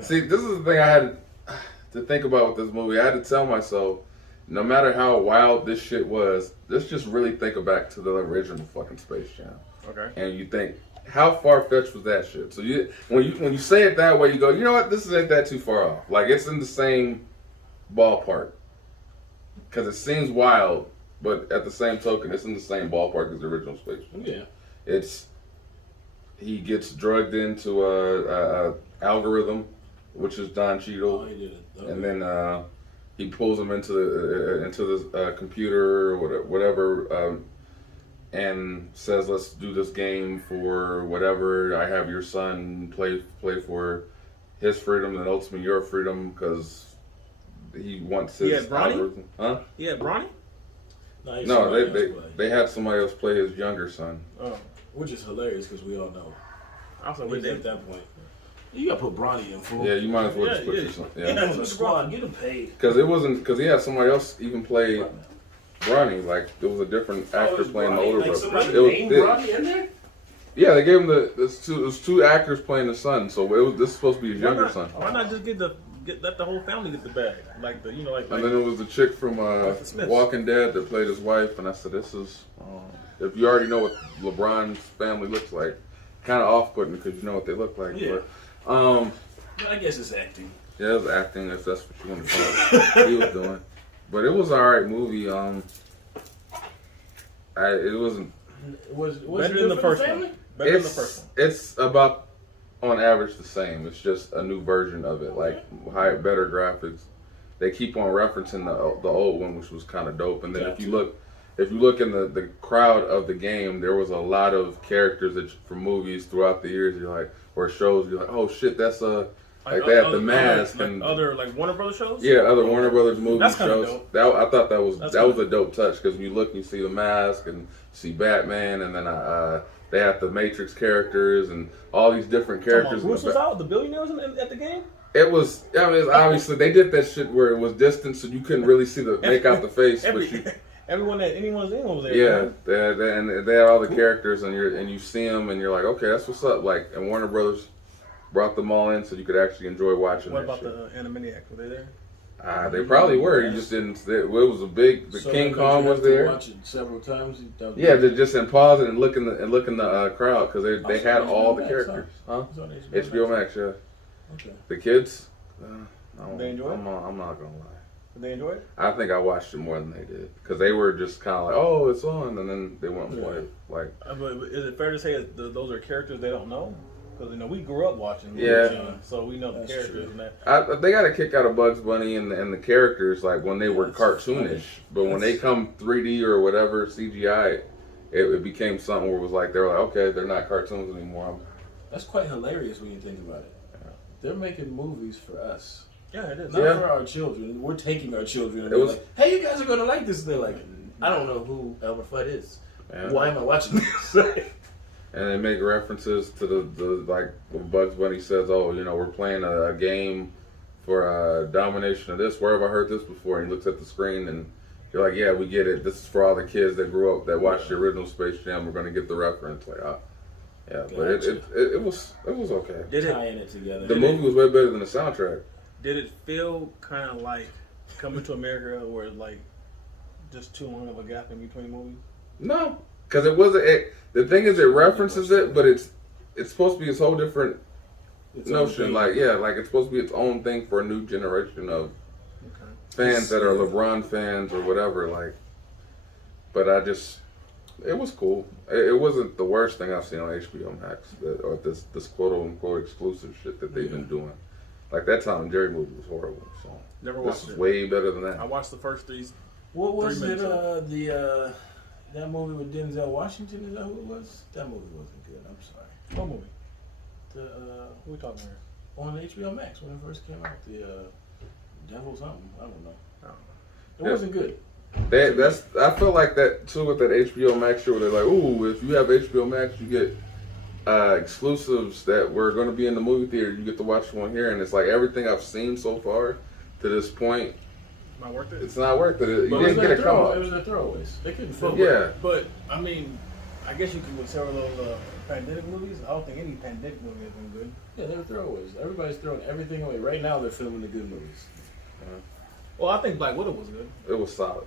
See, this is the thing I had to think about with this movie. I had to tell myself, no matter how wild this shit was, let's just really think back to the original fucking Space Jam. Okay. And you think, how far fetched was that shit? So when you say it that way, you go, you know what? This isn't that too far off. Like it's in the same ballpark because it seems wild, but at the same token, it's in the same ballpark as the original Space Jam. Yeah. He gets drugged into a algorithm, which is Don Cheadle, he did it. Okay. and then he pulls him into the computer or whatever. And says, let's do this game for whatever. I have your son play for his freedom and ultimately your freedom because he wants his algorithm. Huh? Yeah, Bronny? No, they had somebody else play his younger son. Oh. Which is hilarious because we all know. Also, He's at that point. You gotta put Bronny in for. Yeah, you might as well just put Yeah, yourself. yeah. Yeah. Get him on the squad. Get him paid. Because it wasn't, because he had somebody else even play Bronny. Like, there was a different actor playing the older like brother. somebody It was, named Bronny in there? yeah, they gave him it was two actors playing the son, so this is supposed to be his younger son. Why not just let the whole family get the bag? Like the, like. And then it was the chick from Walking Dead that played his wife, and I said, this is, if you already know what LeBron's family looks like, kind of off-putting because you know what they look like. Yeah. But, I guess it's acting. yeah, it was acting, if that's what you want to call it. He was doing. But it was an alright movie. It wasn't. Was Better it than the good for first family? one. Better than the first one. It's about, on average, the same. It's just a new version of it, like better graphics. They keep on referencing the old one, which was kind of dope. And then Gotcha. if you look in the crowd of the game, there was a lot of characters from movies throughout the years. You're like, or shows. You're like, oh shit, that's like they had the mask and other like Warner Brothers shows. yeah, other Warner Brothers movie That's kinda shows. dope. I thought that was That's a kinda dope touch because when you look, you see the mask and see Batman, and then they had the Matrix characters and all these different characters. Bruce was out. The billionaires at the game. It was. I mean, it's obviously they did that shit where it was distant, so you couldn't really see make out the face. Anyone was there. Yeah, right? they had all the characters, and you see them, and you're like, okay, that's what's up. Like, and Warner Brothers brought them all in, so you could actually enjoy watching. What that about shit. the Animaniacs? Were they there? They probably were. You just didn't. It was a big. The So King did Kong you was have to there. Watch it several times. Yeah, just in pause it and look in the crowd because they Also had HBO all the Max, characters. Huh? It's on HBO Max, yeah. Okay. The kids. They enjoy it? I'm not gonna lie. Did they enjoy it? I think I watched it more than they did because they were just kind of like, oh, it's on, and then they went and played. Like, But is it fair to say that those are characters they don't know? Because we grew up watching. Yeah. So we know the That's characters true. and that. they got a kick out of Bugs Bunny and the characters like when they were That's cartoonish, funny. but when they come 3D or whatever CGI, it became something where it was like they were like, okay, they're not cartoons anymore. That's quite hilarious when you think about it. They're making movies for us. Yeah, it is. Not Yeah. for our children. We're taking our children and It they're was- like, hey, you guys are going to like this. And they're like, I don't know who Elmer Fudd is. Yeah. Why am I watching this? And they make references to the like when Bugs Bunny says, "Oh, we're playing a game for domination of this. Where have I heard this before?" And he looks at the screen, and you're like, "Yeah, we get it. This is for all the kids that grew up that watched the original Space Jam. We're gonna get the reference." Like, yeah, but Gotcha. it was okay. Tying it together. The movie was way better than the soundtrack. Did it feel kind of like Coming to America, where it's like just too long of a gap in between movies? No, because it wasn't. The thing is, it references it, but it's supposed to be this whole different It's notion. own Like, thing. yeah, like it's supposed to be its own thing for a new generation of fans that are LeBron fans or whatever. Like, but it was cool. It wasn't the worst thing I've seen on HBO Max or this quote unquote exclusive shit that they've been doing. Like that Tom and Jerry movie was horrible. So Never this watched is it. way better than that. I watched the first three. What was 3 it? minutes That movie with Denzel Washington. Is that who it was? That movie wasn't good. I'm sorry. What movie? The Who we talking here? on HBO Max when it first came out. The Devil something. I don't know. Oh. It Yeah. wasn't good. I feel like that too with that HBO Max show. Where they're like, "Ooh, if you have HBO Max, you get exclusives that were going to be in the movie theater. You get to watch one here." And it's like everything I've seen so far to this point, Not worth it. it's not worth it. You But didn't get a come It up. was the throwaways. They couldn't film it. Yeah, But I mean, I guess you could consider those pandemic movies. I don't think any pandemic movie has been good. Yeah, they were throwaways. Everybody's throwing everything away. Right now, they're filming the good movies. Well, I think Black Widow was good. it was solid.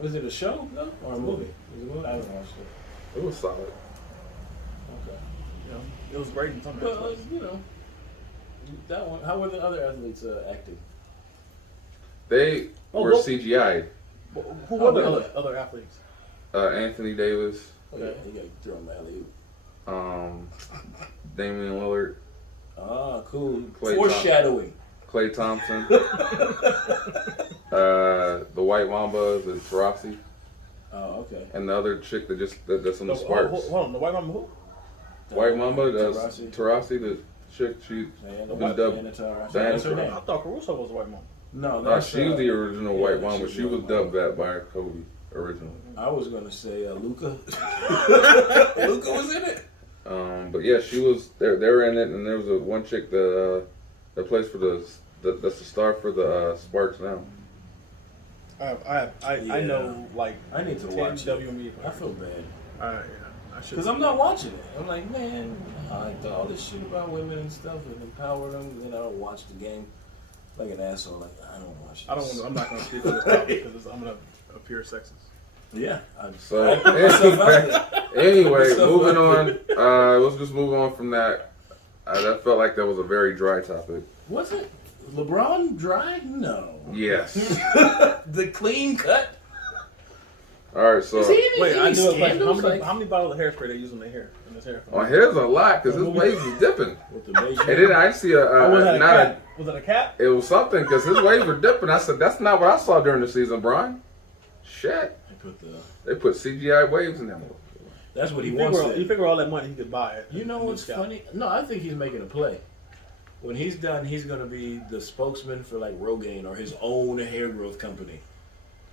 Was it a show? No, or a movie? Was it a movie? I haven't watched it. It was solid. Okay. It was great in some Well, aspects. that one. How were the other athletes acting? They Oh, were well- CGI. Who were the really? other athletes? Anthony Davis, Okay, you got to throw him alley oop. Damian Lillard, Cool. Klay Foreshadowing. Klay Thompson, the White Mamba, the Taurasi, Oh, okay. and the other chick that's on the Oh, Sparks. hold on, the White Mama who? White Mamba, Taurasi. Taurasi, the chick she Diana was dubbed. Taurasi. Diana That's her Taurasi. name. I thought Caruso was the White Mama. No, No, that's she was the original yeah, White Mamba. she's She the was White dubbed Mamba. that by Kobe originally. I was gonna say Luca. Luca was in it. But yeah, she was. They were in it, and there was one chick that plays for that's the star for the Sparks now. I know like I need to 10 watch it. WNBA I feel bad. Yeah, I should. Because I'm not watching it. I'm like, man, I like all this shit about women and stuff and empower them, and then I don't watch the game like an asshole. Like, I don't watch this. I'm not going to speak on this topic because I'm going to appear sexist. Yeah. So I anyway, moving on. Let's just move on from that. That felt like that was a very dry topic. Was it? LeBron dry? No. Yes. The clean cut? All right, so Wait, I do a question. scandals? How many bottles of hairspray they use on their hair? In this hair? on his a lot because his waves was dipping. With the beige And then I see was that a not cap? Was that a cap? it was something because his waves were dipping. I said that's not what I saw during the season, Brian. Shit, they put CGI waves in them. That's what he You wants. figure all that money he could buy it. You know what's funny? No, I think he's making a play. When he's done, he's going to be the spokesman for like Rogaine or his own hair growth company.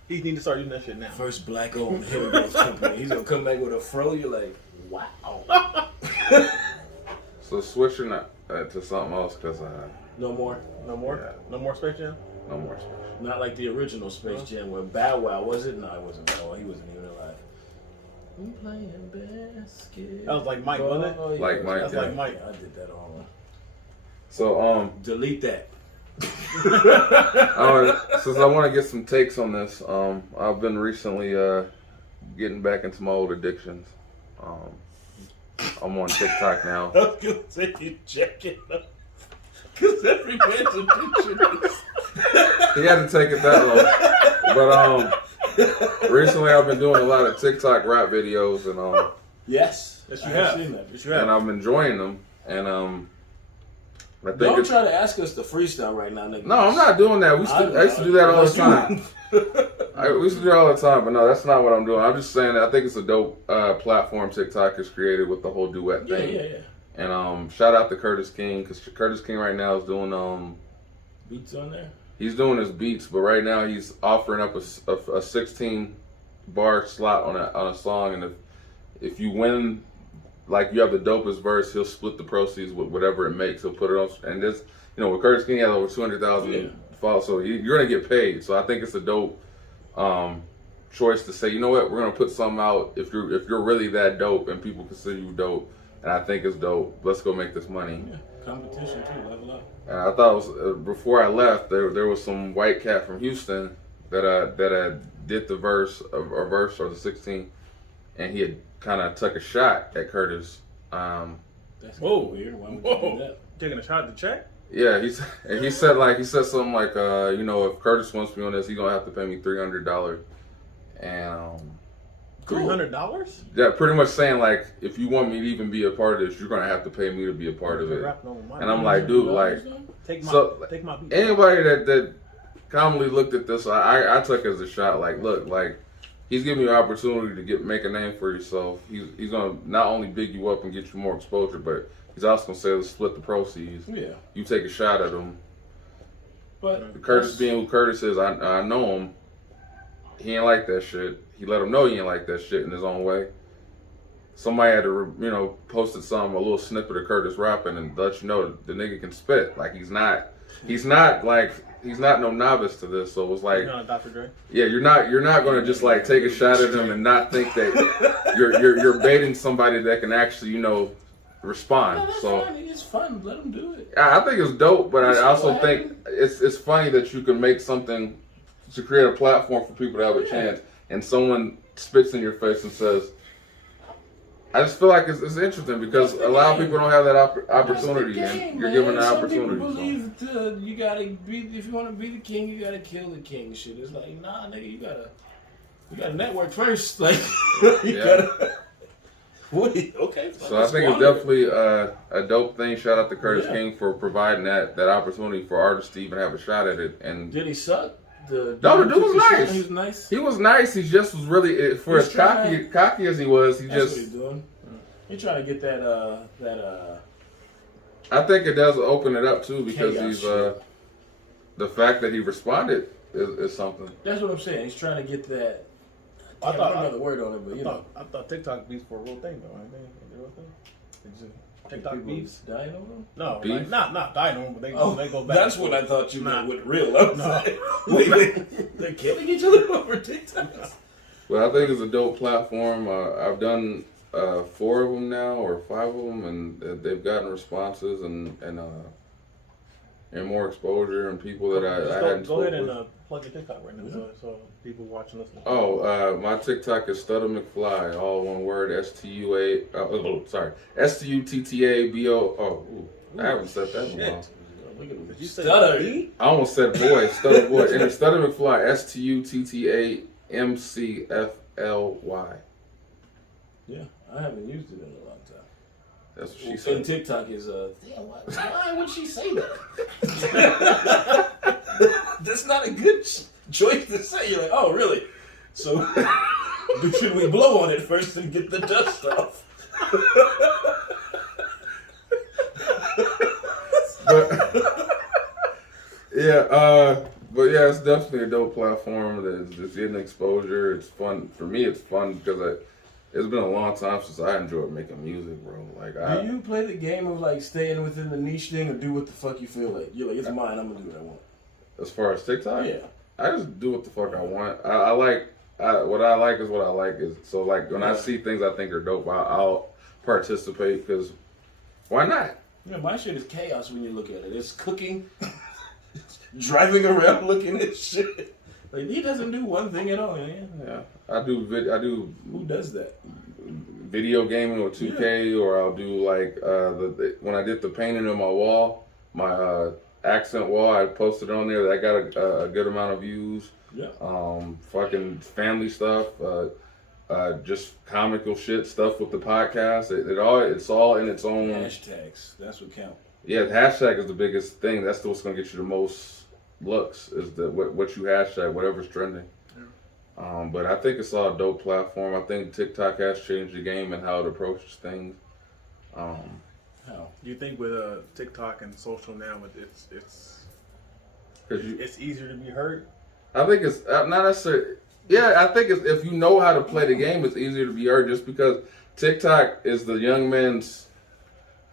He need to start using that shit now. First black-owned hair growth company. He's going to come back with a fro. You're like, wow. So switching to something else because No more. No more. Yeah. No more Space Jam. no more space. Not like the original Space Jam where Bow Wow was it? No, it wasn't Bow Wow. He wasn't even alive. We playing basket. That was like Mike, wasn't it? Oh, yeah. Like Mike, That's yeah. like Mike. Yeah, I did that all. So Delete that. since I want to get some takes on this, I've been recently getting back into my old addictions. I'm on TikTok now. I was gonna say you check it out. Because every man's addiction is. He had to take it that long. But recently I've been doing a lot of TikTok rap videos and Yes. Yes, I you have have. seen that. Yes, you have. and I'm enjoing them. And I think Don't it's, try to ask us to freestyle right now, nigga. no, I'm not doing that. I used to do that all the time. We used to do it all the time, but no, that's not what I'm doing. I'm just saying that I think it's a dope platform TikTok has created with the whole duet Yeah, thing. yeah, yeah. And shout out to Curtis King because Curtis King right now is doing Beats on there. he's doing his beats, but right now he's offering up a 16 bar slot on a song, and if you win, like you have the dopest verse, he'll split the proceeds with whatever it makes. He'll put it on, and this, with Curtis King has over 200,000 followers, so you're gonna get paid. So I think it's a dope choice to say, you know what, we're gonna put something out if you're really that dope and people consider you dope, and I think it's dope. Let's go make this money. Yeah. Competition too. Level up. And I thought it was before I left, there was some white cat from Houston that did the verse or the 16, and he had kind of took a shot at Curtis. That's Whoa. weird. Why would you do that? Taking a shot at the check. Yeah, he said something like, if Curtis wants me on this, he's gonna have to pay me $300, and $300. yeah, pretty much saying like, if you want me to even be a part of this, you're gonna have to pay me to be a part of it. And I'm like, dude, like, take my beat. Anybody that commonly looked at this, I took as a shot. Like, look, like he's giving you an opportunity to make a name for yourself. He's gonna not only big you up and get you more exposure, but he's also gonna say, let's split the proceeds. Yeah. You take a shot at him. But Curtis being who Curtis is, I know him. He ain't like that shit. He let him know he ain't like that shit in his own way. Somebody had to, posted a little snippet of Curtis rapping and let you know the nigga can spit. Like he's not no novice to this. So it was like, Dr. Dre. yeah, you're not gonna just like take a shot at him and not think that you're baiting somebody that can actually, respond. No, that's So fine. It's fun. Let him do it. I think it's dope, but I So also what think it's funny that you can make something to create a platform for people to have a chance, and someone spits in your face and says, I just feel like it's interesting because a lot of people don't have that opportunity, and you're given an opportunity. Some people believe you gotta be, if you want to be the king, you gotta kill the king. Shit, it's like, nah, nigga, you gotta network first. Like, you gotta. Okay. So I think it's definitely a dope thing. Shout out to Curtis King for providing that opportunity for artists to even have a shot at it. And did he suck? No, the dude was nice. He was nice. He was nice. He just was really, for as cocky as he was, That's what he's doing. He's trying to get that. I think it does open it up too because Chaos he's shit. the fact that he responded is something. That's what I'm saying. He's trying to get that. I I don't know the word on it, but I thought TikTok beats for a real thing though. I think it's a real thing. TikTok People beefs? dying over them? No, Beef? like, not dying on, but they go back. That's and what forth. I thought you meant Nah. with real. I was No. like, they're killing each other over TikTok. Well, I think it's a dope platform. I've done 4 of them now, or 5 of them, and they've gotten responses and more exposure and people that I hadn't Go ahead spoken and with. plug your TikTok right now, so people watching, listening. Oh, my TikTok is Stutter McFly, all one word, STUTTABO. Oh, ooh, I haven't said that in a while. Did you say Stutter. B? I almost said boy, Stutter boy. And it's Stutter McFly, STUTTAMCFLY. Yeah, I haven't used it in a long time. That's what she And said. TikTok is damn, why would she say that? That's not a good choice to say. You're like, oh, really? So, but should we blow on it first and get the dust off? But yeah, it's definitely a dope platform. It's getting exposure. It's fun for me. It's fun because it's been a long time since I enjoyed making music, bro. Like, Do you play the game of like staying within the niche thing, or do what the fuck you feel like? You're like, it's mine. I'm gonna do what I want. as far as TikTok, Yeah. I just do what the fuck I want. I like what I like is what I like. Is so like when I see things I think are dope, I'll participate because why not? Yeah, my shit is chaos when you look at it. It's cooking, driving around looking at shit. Like, he doesn't do one thing at all, man. Yeah, I do Who does that? video gaming with 2K, or I'll do like when I did the painting on my wall, my accent wall. I posted on there that got a good amount of views. Yeah. Fucking family stuff, just comical shit stuff with the podcast. It's all in its own. Hashtags. That's what count. Yeah, the hashtag is the biggest thing. That's what's gonna get you the most looks. Is what you hashtag, whatever's trending. But I think it's all a dope platform. I think TikTok has changed the game and how it approaches things. How? Do you think with TikTok and social now, it's easier to be heard? I think it's not necessarily. Yeah, I think if you know how to play the game, it's easier to be heard. Just because TikTok is the young man's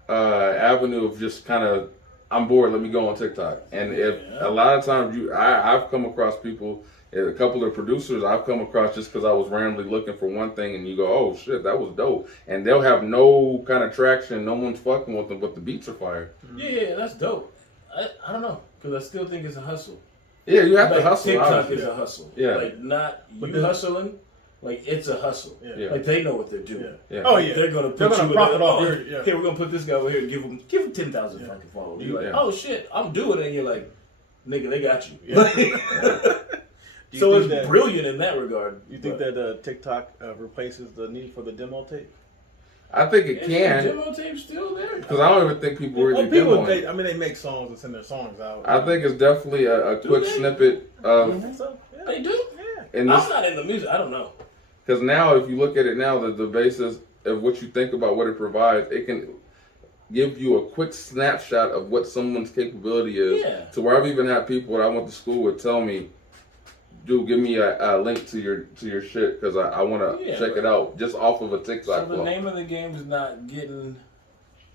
avenue of just kind of, I'm bored, let me go on TikTok. And if a lot of times I've come across people, a couple of producers I've come across just because I was randomly looking for one thing, and you go, oh shit, that was dope, and they'll have no kind of traction, no one's fucking with them, but the beats are fire. Yeah, that's dope. I don't know, because I still think it's a hustle. Yeah, you have Like, to hustle. TikTok obviously. is a hustle. Yeah. Like, not you hustling. Like, it's a hustle. Yeah. Like, they know what they're doing. Yeah. Oh yeah, They're gonna profit off. Oh, Yeah. here, we're gonna put this guy over here and give him 10,000 fucking followers. You're like, Yeah. oh shit, I'm doing it, and you're like, nigga, they got you. Do you So think it's that- brilliant in that regard. You think that TikTok replaces the need for the demo tape? I think it Is can, the demo tape still there? because I don't even think people really Well, people, demoing. they make songs and send their songs out. I think it's definitely a quick they? snippet You of, think so? Yeah. They do. Yeah. and I'm not in the music. I don't know. because now if you look at it now, the basis of what you think about what it provides, it can give you a quick snapshot of what someone's capability is. Yeah. To where I've even had people that I went to school with tell me, dude, give me a link to your shit because I want to check it out just off of a So TikTok the flow. name of the game is not getting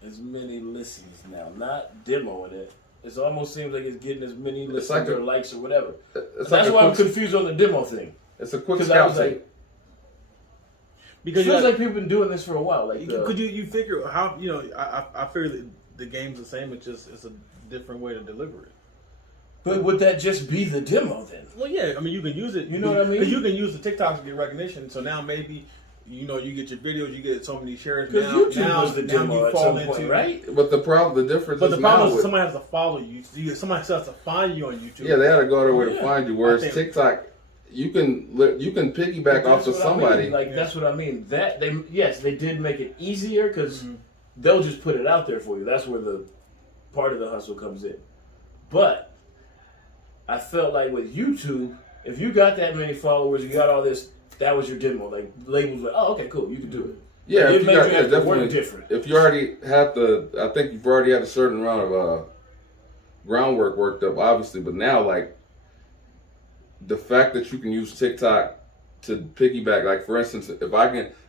as many listens now. Not demoing it. It almost seems like it's getting as many listens like or likes or whatever. It's That's like why I'm quick, confused on the demo thing. it's a quick Because I scout was tape. like, Because it feels like people been doing this for a while. Like, could you figure how I figure that the game's the same. It's a different way to deliver it. but would that just be the demo then? Well, yeah, I mean, you can use it. You know what I mean? Because you can use the TikToks to get recognition. So now maybe, you get your videos, you get so many shares. Because Now, YouTube was the demo you at fall some point, into right? But the difference But is the problem now is with, somebody has to follow you. Somebody has to find you on YouTube. yeah, they had to go there where to Yeah. find you. Whereas I think- TikTok, you can piggyback off That's of what I mean. somebody. Like, that's what I mean. That they did make it easier because they'll just put it out there for you. That's where the part of the hustle comes in. But I felt like with YouTube, if you got that many followers, you got all this, that was your demo. Like, labels like, oh, okay, cool, you can do it. Yeah, It if you made got, you yeah, have to work definitely. different. If you already had I think you've already had a certain amount of groundwork worked up, obviously. But now, like, the fact that you can use TikTok to piggyback, like for instance, if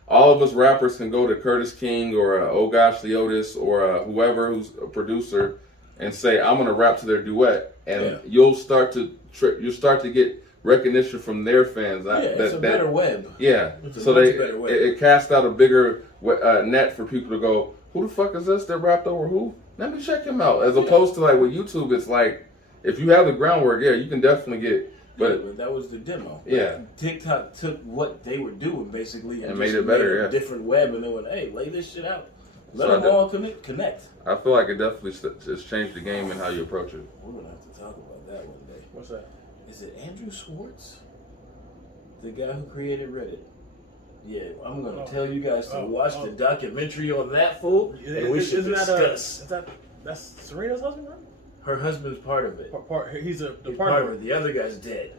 all of us rappers can go to Curtis King or Oh Gosh Leotis or whoever who's a producer and say, I'm going to rap to their duet. And you'll start to get recognition from their fans. It's a better web. Yeah. So it casts out a bigger net for people to go, who the fuck is this that rapped over who? Let me check him out. As opposed to like with YouTube, it's like, if you have the groundwork, you can definitely get. But that was the demo. Yeah. TikTok took what they were doing basically and made it better. A different web, and they went, "Hey, lay this shit out. Let them all connect." I feel like it definitely has changed the game and how you approach it. We're gonna have to talk about that one day. What's that? Is it Andrew Schwartz, the guy who created Reddit? Yeah, I'm gonna tell you guys to watch the documentary on that fool, and we should discuss. That's Serena's husband, right? Her husband's part of it. He's part part of it. The other guy's dead.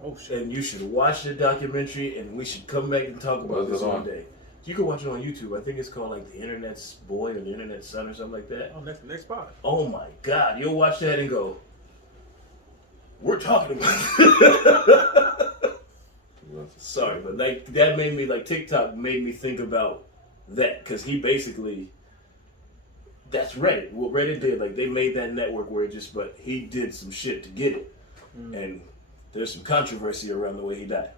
Oh shit! And you should watch the documentary, and we should come back and talk about this one day. You can watch it on YouTube. I think it's called like The Internet's Boy or The Internet's Son or something like that. Oh, next spot. Oh my God! You'll watch that and go, "We're talking about." Sorry, but like that made me like TikTok made me think about that because he basically. That's Reddit. What Reddit did, like they made that network where but he did some shit to get it, and there's some controversy around the way he died.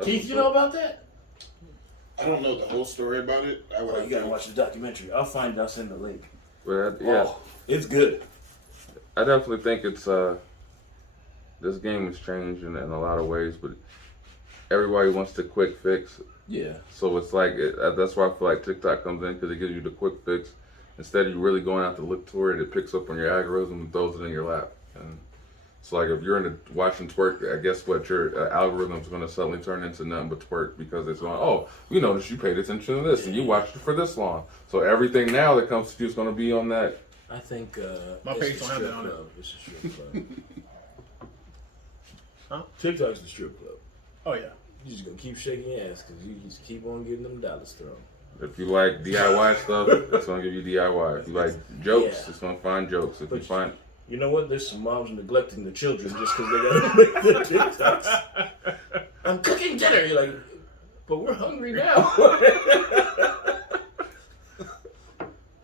Keith, you know about that? I don't know the whole story about it. You gotta watch the documentary. I'll find it. I'll send the link. But It's good. I definitely think it's this game has changed in a lot of ways, but everybody wants the quick fix. Yeah. So it's like, that's why I feel like TikTok comes in, because it gives you the quick fix. Instead of you really going out to look for it, it picks up on your algorithm and throws it in your lap. And it's like if you're watching twerk, I guess what your algorithm's going to suddenly turn into nothing but twerk because it's going, oh, we noticed you paid attention to this and you watched it for this long. So everything now that comes to you is going to be on that. I think my page don't have that on it. It's a strip club. Huh? TikTok's the strip club. Oh yeah. You're just gonna keep shaking your ass because you just keep on getting them dollars thrown. If you like DIY stuff, it's gonna give you DIY. If you like jokes, it's gonna find jokes. If you find, you know what? There's some moms neglecting the children just because they gotta make the TikToks. I'm cooking dinner. You're like, but we're hungry now.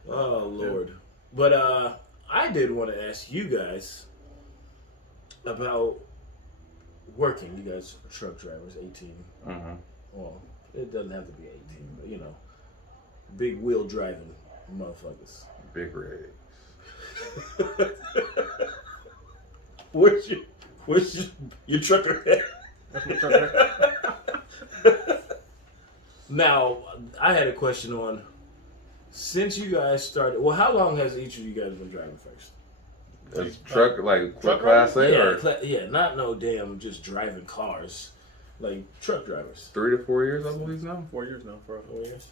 Oh Lord. But I did want to ask you guys about working. You guys are truck drivers, 18. Mm-hmm. Well, it doesn't have to be 18, but you know, big wheel driving motherfuckers. Big rigs. Where's your trucker at? That's my trucker. Now, I had a question on, since you guys started, well, how long has each of you guys been driving first? Truck class A not no damn just driving cars, like truck drivers. 3 to 4 years, I believe now. 4 years now. 4 years.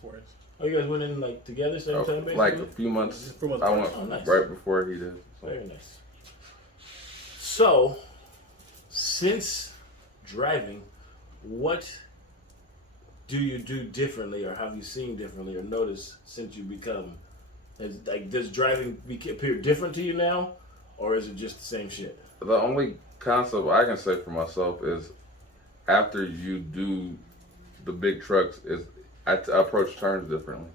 Oh, you guys went in like together same time, basically? Like a few months. I went nice. right before he did. So. Very nice. So, since driving, what do you do differently, or have you seen differently, or noticed since you become? Does driving appear different to you now? Or is it just the same shit? The only concept I can say for myself is after you do the big trucks is I approach turns differently.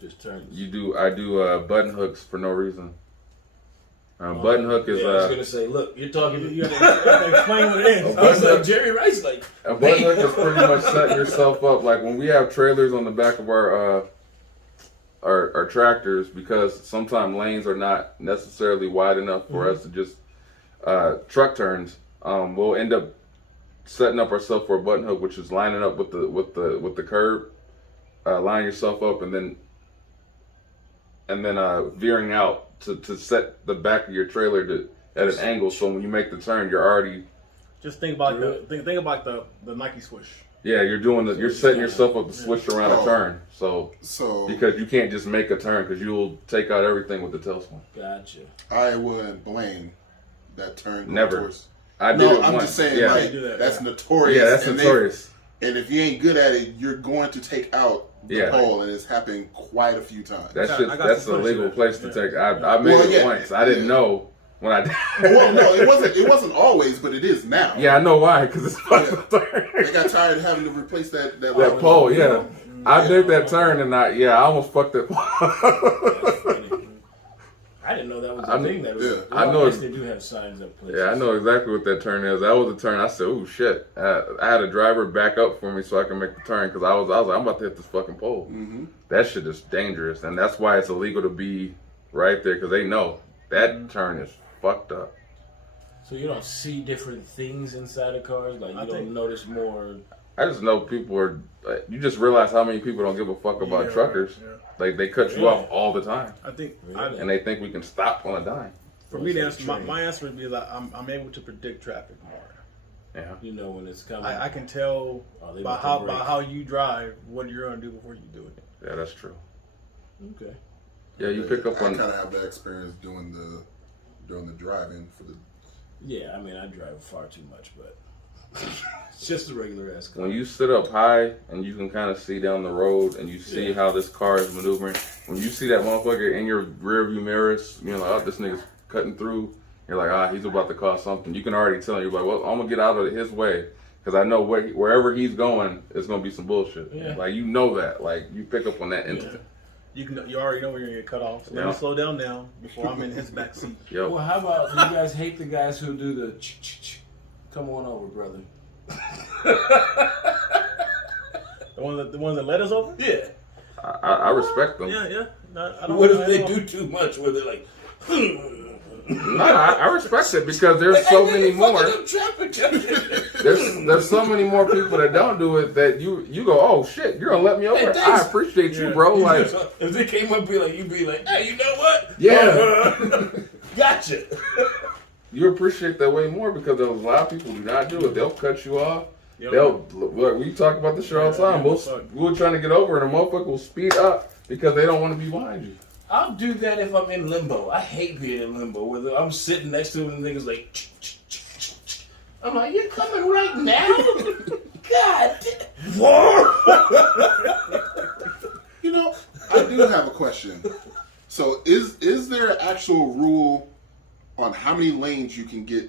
Just turns. I do button hooks for no reason. Button hook is. I was gonna say, look, you're talking. You gotta explain what it is. I was like Jerry Rice, like. A button hook is pretty much setting yourself up. Like when we have trailers on the back of our tractors, because sometimes lanes are not necessarily wide enough for us to just truck turns. We'll end up setting up ourselves for a button hook, which is lining up with the curb, line yourself up, and then veering out to set the back of your trailer at an angle. So when you make the turn, you're already just think about think about the Nike swoosh. Yeah, you're setting yourself up to switch around a turn. So because you can't just make a turn because you'll take out everything with the tail swing. Gotcha. I wouldn't blame that turn. Never. I did it I'm once. just saying, Yeah. that's notorious. Yeah, that's notorious. And if you ain't good at it, you're going to take out the pole, and it's happened quite a few times. That's a legal place to take. I made it once. I didn't know. when I did. Well, no, it wasn't always, but it is now. Yeah, I know why, because it's fucking turn. They got tired of having to replace that That pole, yeah. I did that turn and I almost fucked it. I didn't know that was a thing. That was, yeah. I know they do have signs up places. Yeah, I know exactly what that turn is. That was the turn. I said, "Oh shit!" I had a driver back up for me so I can make the turn because I was like, "I'm about to hit this fucking pole." Mm-hmm. That shit is dangerous, and that's why it's illegal to be right there because they know that turn is fucked up. So you don't see different things inside of cars, like you don't notice more. I just know people are. You just realize how many people don't give a fuck about truckers. Yeah. Like they cut you off all the time, I think, and they think we can stop on a dime. for me, the answer, my answer would be like I'm able to predict traffic more. Yeah, You know when it's coming. I can tell they by about to brake. how you drive what you're gonna do before you do it. yeah, that's true. Okay. Yeah, you pick up I on. kind of have that experience doing the driving for the. Yeah, I mean I drive far too much, but it's just a regular ass car. When you sit up high and you can kind of see down the road and you see how this car is maneuvering, when you see that motherfucker in your rear view mirrors, you're like, oh, this nigga's cutting through. You're like, he's about to cause something. You can already tell. You're like, well, I'm gonna get out of his way because I know wherever he's going, it's gonna be some bullshit. Yeah. Like you know that. Like you pick up on that instant. You already know when you're gonna get cut off. So let me slow down now before I'm in his back seat. Yep. Well, how about you guys hate the guys who do the come on over, brother? The ones that let us over? Yeah. I respect them. Yeah. No, I don't. What if they do too much? Where they're like, No, I respect it because there's so many more. There's so many more people that don't do it that you go, oh shit, you're gonna let me over. Hey, I appreciate you, bro. Like if they came up, you'd be like, hey, you know what? Yeah. Gotcha. You appreciate that way more because there's a lot of people do not do it. They'll cut you off. Yep. Look, we talk about this shit all the time. We're trying to get over and a motherfucker will speed up because they don't want to be behind you. I'll do that if I'm in limbo. I hate being in limbo where I'm sitting next to him and niggas like, I'm like, you're coming right now? God. You know, I do have a question. So is there an actual rule on how many lanes you can get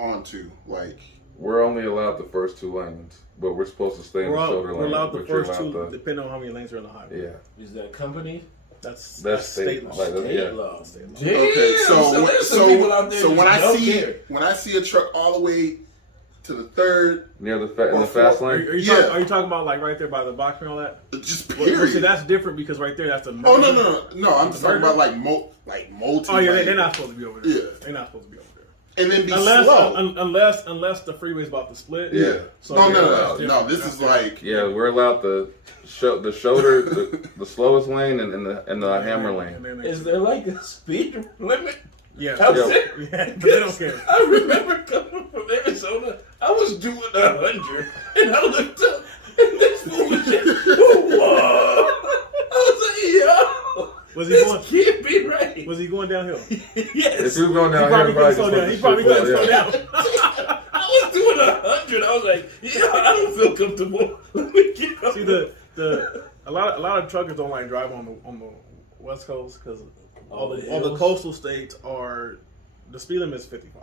onto? Like, we're only allowed the first 2 lanes, but we're supposed to stay in the shoulder lane. We're allowed the but you're first allowed two, the- depending on how many lanes are in the highway. Yeah. Is that company? That's state law. like, State yeah. law. State law. Damn, okay, there's some people out there so that when I don't see care. when I see a truck all the way to the third, Near in Or the fast four- lane. Are you talking about like right there by the box and all that? just Well, see, period. that's different because right there, that's the. Oh no! I'm just talking Burger? about like multi. Oh yeah, lane. they're not supposed to be over there. Yeah. They're not supposed to be over there. And then be Unless slow. unless the freeway's about to split. Yeah. So no, yeah, no. that's different. This That's is different. like Yeah, we're allowed the shoulder, the slowest lane, and the hammer lane. And then Is there like a speed limit? Yeah. How's Yeah. it? Yeah, they don't care. I remember coming from Arizona. I was doing 100, and I looked up, and this fool was just, whoa! I was like, yo, Was he this going? can't be right. Was he going downhill? Yes. If you was going He down probably here, couldn't slow down. He probably couldn't slow down. I was doing 100. I was like, yeah, I don't feel comfortable. Let me get up. See a lot of truckers don't like drive on the West Coast because all the coastal states are the speed limit is 55.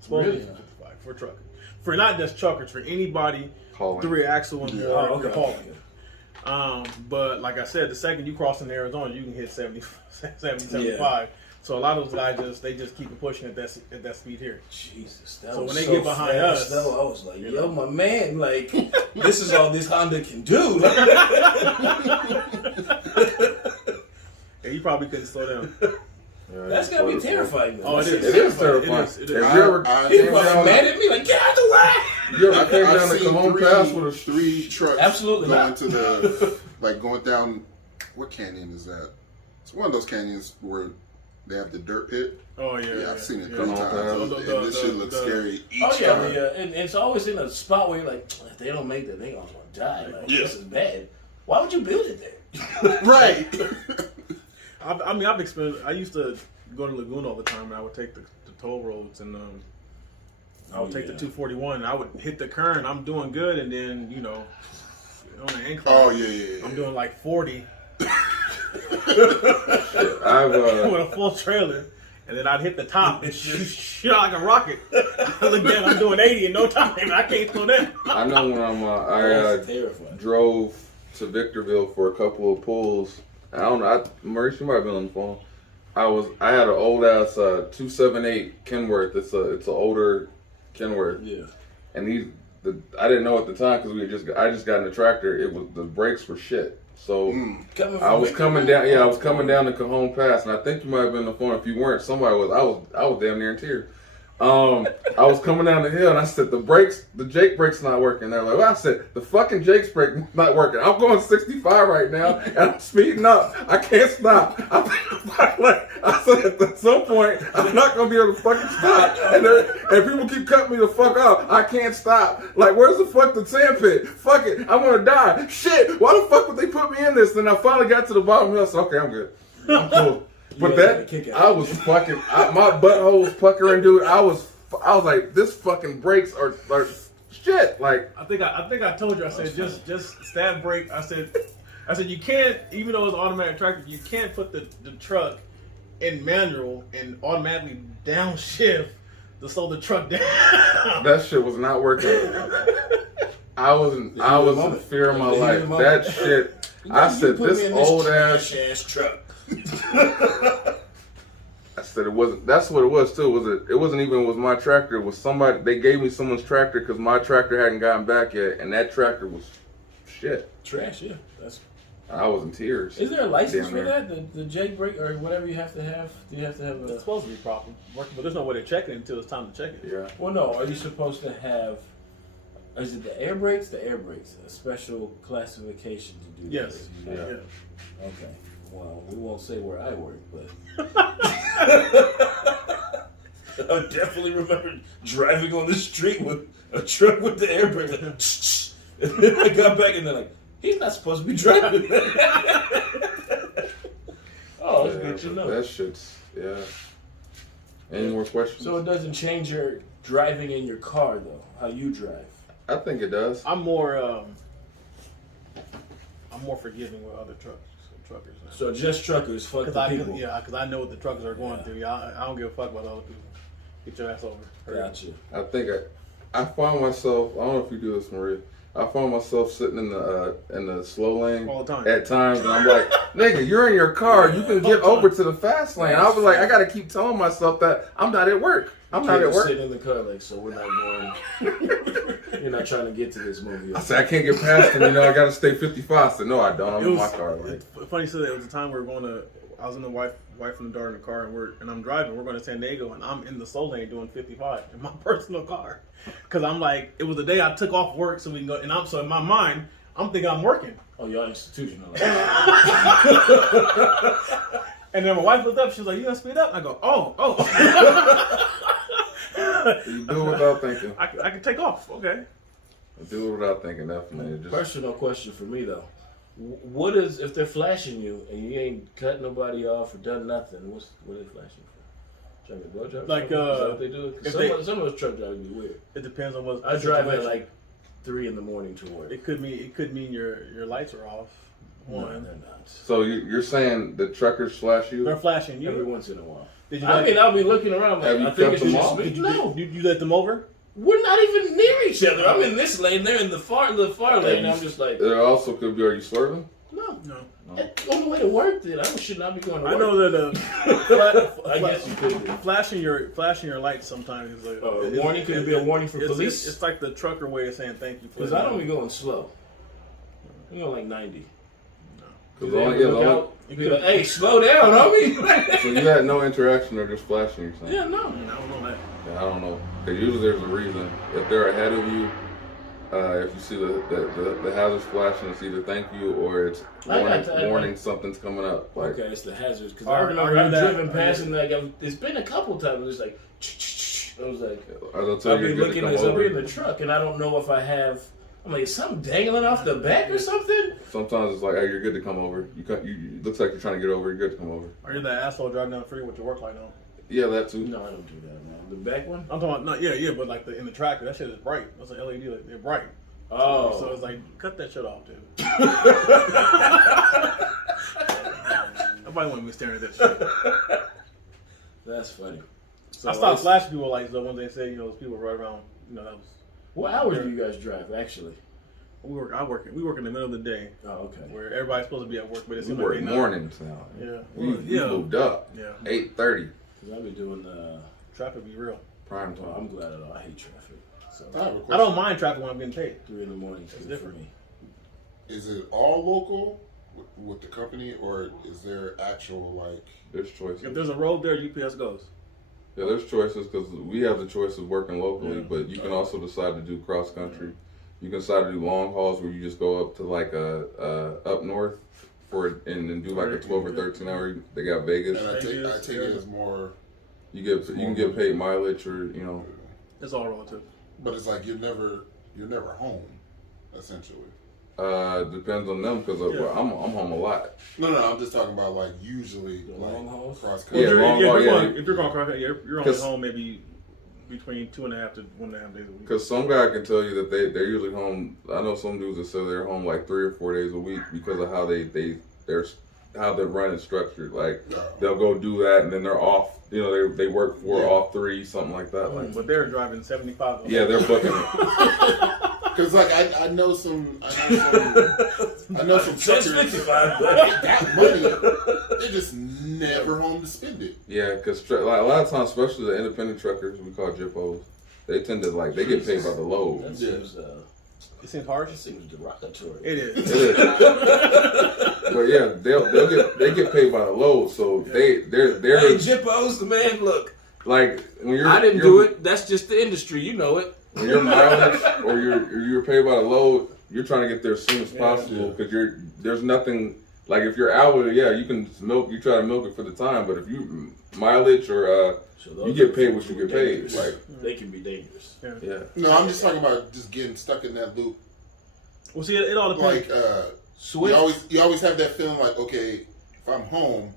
Supposed to be Really? 55 for truckers. For not just truckers, for anybody Hauling. 3-axle and more, Oh, okay. you're hauling. But like I said, the second you cross in Arizona, you can hit 70, 75. So a lot of those guys just keep pushing at that speed here. Jesus, that So was when they so get behind fast, us, though, I was like, yo, my man, like, this is all this Honda can do. Yeah, you probably couldn't slow down. That's gotta be terrifying. Though. Oh, it is. It is terrifying. It is. If you ever He came was down, mad at me, like, get out the way. you ever came down I've the seen Cajon Pass with a three trucks Absolutely going not. to the going down. What canyon is that? It's one of those canyons where they have the dirt pit. Oh yeah. Yeah, I've seen it yeah. 3 Come on, times, man. and this shit looks scary each Oh yeah, time. yeah, and it's always in a spot where you're like, if they don't make that, they gonna die. Like, Yeah. this is bad. Why would you build it there? Right. I've experienced. I used to go to Laguna all the time, and I would take the toll roads, and I would take the 241. And I would hit the current. I'm doing good, and then on the incline. Oh yeah. I'm doing like 40 I've with a full trailer, and then I'd hit the top and shoot out like a rocket. I look down, I'm doing 80 in no time. I can't slow down. I know when I drove to Victorville for a couple of pulls. I don't know. Maurice, you might have been on the phone. I had an old ass 278 Kenworth. It's an older Kenworth. Yeah. And I didn't know at the time because I just got in the tractor. The brakes were shit. So I was coming down. Yeah, I was coming down the Cajon Pass, and I think you might have been on the phone. If you weren't, somebody was. I was damn near in tears. I was coming down the hill, and I said the Jake brake's not working. They're like, well, I said the fucking Jake's brake not working. I'm going 65 right now, and I'm speeding up. I can't stop. I said at some point I'm not gonna be able to fucking stop, and people keep cutting me the fuck off. I can't stop. Like, where's the fuck the sand pit? Fuck it, I'm gonna die. Shit, why the fuck would they put me in this? Then I finally got to the bottom and I said, okay, I'm good. I'm cool. But I was fucking, my butthole was puckering, dude. I was like, this fucking brakes are shit. Like, I think I told you. I said just stab brake. I said you can't, even though it's automatic tractor, you can't put the truck in manual and automatically downshift to slow the truck down. That shit was not working. I was in fear of my life. That shit. I said, this old ass truck. I said it wasn't. That's what it was too. It wasn't even was my tractor. It was somebody. They gave me someone's tractor because my tractor hadn't gotten back yet, and that tractor was shit. Trash. Yeah. I was in tears. Is there a license for that? The Jake brake or whatever you have to have? Do you have to have It's supposed to be proper, but there's no way to check it until it's time to check it. Yeah. Well, no. Are you supposed to have? Is it the air brakes? The air brakes, a special classification to do. Yes. Yeah. Okay. Well, we won't say where I work, but I definitely remember driving on the street with a truck with the air brakes. And then I got back and they're like, he's not supposed to be driving that. Oh, that's good to know. That shit's, yeah. Any more questions? So it doesn't change your driving in your car, though, how you drive? I think it does. I'm more forgiving with other truckers now. So just truckers, fuck the people. Yeah, because I know what the truckers are going through. Yeah, I don't give a fuck about other people. Get your ass over. Gotcha. I think I find myself. I don't know if you do this, Maria. I find myself sitting in the slow lane all the time at times, and I'm like, "Nigga, you're in your car. You can get over to the fast lane." I'll be like, I gotta keep telling myself that I'm not at work. I'm not at work. Sitting in the car, like, so we're not going. You're not trying to get to this movie. I said I can't get past him. I gotta stay 55. I said, no, I don't. I'm in my car. Like, funny story. It was a time we were going to. I was in the wife and the daughter in the car, and I'm driving. We're going to San Diego, and I'm in the slow lane doing 55 in my personal car, because I'm like, it was the day I took off work so we can go. And so in my mind, I'm thinking I'm working. Oh, y'all institutional. And then my wife looked up. She was like, "You gonna speed up?" I go, "Oh." You do it without thinking. I can take off. Okay. Do it without thinking, definitely. Personal question for me though. What is if they're flashing you and you ain't cut nobody off or done nothing? What are they flashing for? Trying to get blowjobs? Like is that what they do? 'Cause some of those truck drivers be weird. It depends on what. I drive at like 3 a.m. to work. It could mean your lights are off. No, they're not. So you're saying the truckers flash you? They're flashing you every once in a while. I'll be looking around like, I think it's just me. No. You let them over? We're not even near each other. I'm in this lane. They're in the far lane. I'm just like. There also could be. Are you swerving? No. On the way to work, then I should not be going to work. I know that. I guess you could be. Flashing your lights sometimes is like warning. Could it be a warning for police? It's like the trucker way of saying thank you. Because I don't be going slow. I'm going like 90. You be like, hey, slow down, homie. So you had no interaction or just flashing or something? Yeah, no. I don't know that. Yeah, I don't know. Because usually there's a reason. If they're ahead of you, if you see the hazards flashing, it's either thank you or it's warning something's coming up. Like, okay, it's the hazards. Because I remember I've driven past and like it's been a couple times. It's like, I was like, I'll be looking as I'll be in the truck and I don't know if I have. I'm like, is something dangling off the back or something? Sometimes it's like, hey, you're good to come over. You looks like you're trying to get over. You're good to come over. Are you that asshole driving down the freeway with your work light on? Yeah, that too. No, I don't do that, man. The back one? I'm talking about, but like in the tractor, that shit is bright. That's an LED, like, they're bright. Oh. So it's like, cut that shit off, dude. Nobody want me staring at that shit. That's funny. So I stopped flashing people like the ones they say, those people right around, that was. What hours do you guys drive, actually? We work in the middle of the day. Oh, okay. Where everybody's supposed to be at work, but it's We work mornings now. Yeah. We moved up. Yeah. 8:30. Because I've been doing traffic be real. Prime time. well, I'm glad I hate traffic. So I don't mind traffic when I'm getting paid. 3 in the morning is different for me. Is it all local with the company, or is there actual like? There's choices. If there's a road there, UPS goes. Yeah, there's choices because we have the choice of working locally, but you can also decide to do cross country. You can decide to do long hauls where you just go up to like up north and do like a 12 or 13 hour. They got Vegas. And I take it as more. You can get paid mileage or It's all relative. But it's like you're never home, essentially. Depends on them because I'm home a lot. No, I'm just talking about like usually long hauls? cross Yeah, country. long haul. If you're going cross country, you're only home maybe between 2.5 to 1.5 days a week. Because some guy can tell you that they're usually home. I know some dudes that say they're home like 3 or 4 days a week because of how they're running structured. Like they'll go do that and then they're off. They work 4 off 3, something like that. Like, But they're driving 75. yeah, they're booking it. Because like I know some truckers that got money. They're just never home to spend it. Yeah, because a lot of times, especially the independent truckers, we call JIPOs, they tend to they get paid by the load. That seems, it seems harsh. It seems derogatory. It is. It is. But yeah, they get paid by the load, so they're Hey, Jippos, the man, look. like when you're. I didn't do it. That's just the industry. You know it. When your mileage or you're paid by the load, you're trying to get there as soon as possible because there's nothing like if you're hourly, you can milk. You try to milk it for the time, but if you mileage or you get paid what you get paid. Like they can be dangerous. Yeah. No, I'm just talking about just getting stuck in that loop. Well, see, it all depends. Like you always have that feeling like, okay, if I'm home,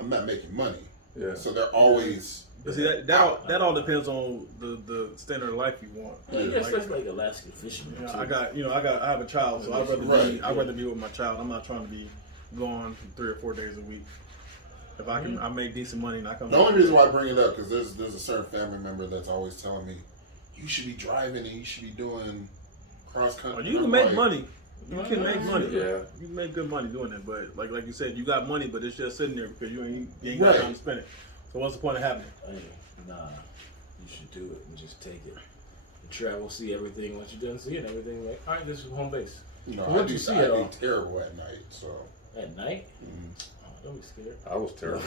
I'm not making money. Yeah. So they're always. But see, that all depends on the standard of life you want. I guess that's like Alaskan fishing. I have a child, so I'd rather be with my child. I'm not trying to be gone 3 or 4 days a week. If I can, I make decent money and I come. The only reason why I bring it up because there's a certain family member that's always telling me, you should be driving and you should be doing cross country. You can make money. You can make money. Yeah. You can make good money doing it, but like you said, you got money, but it's just sitting there because you ain't got time to spend it. So what's the point of having it? Hey, nah, you should do it and just take it. And travel, see everything. Once you're done seeing everything, like, all right, this is home base. I do terrible at night. So at night, don't be scared. I was terrible.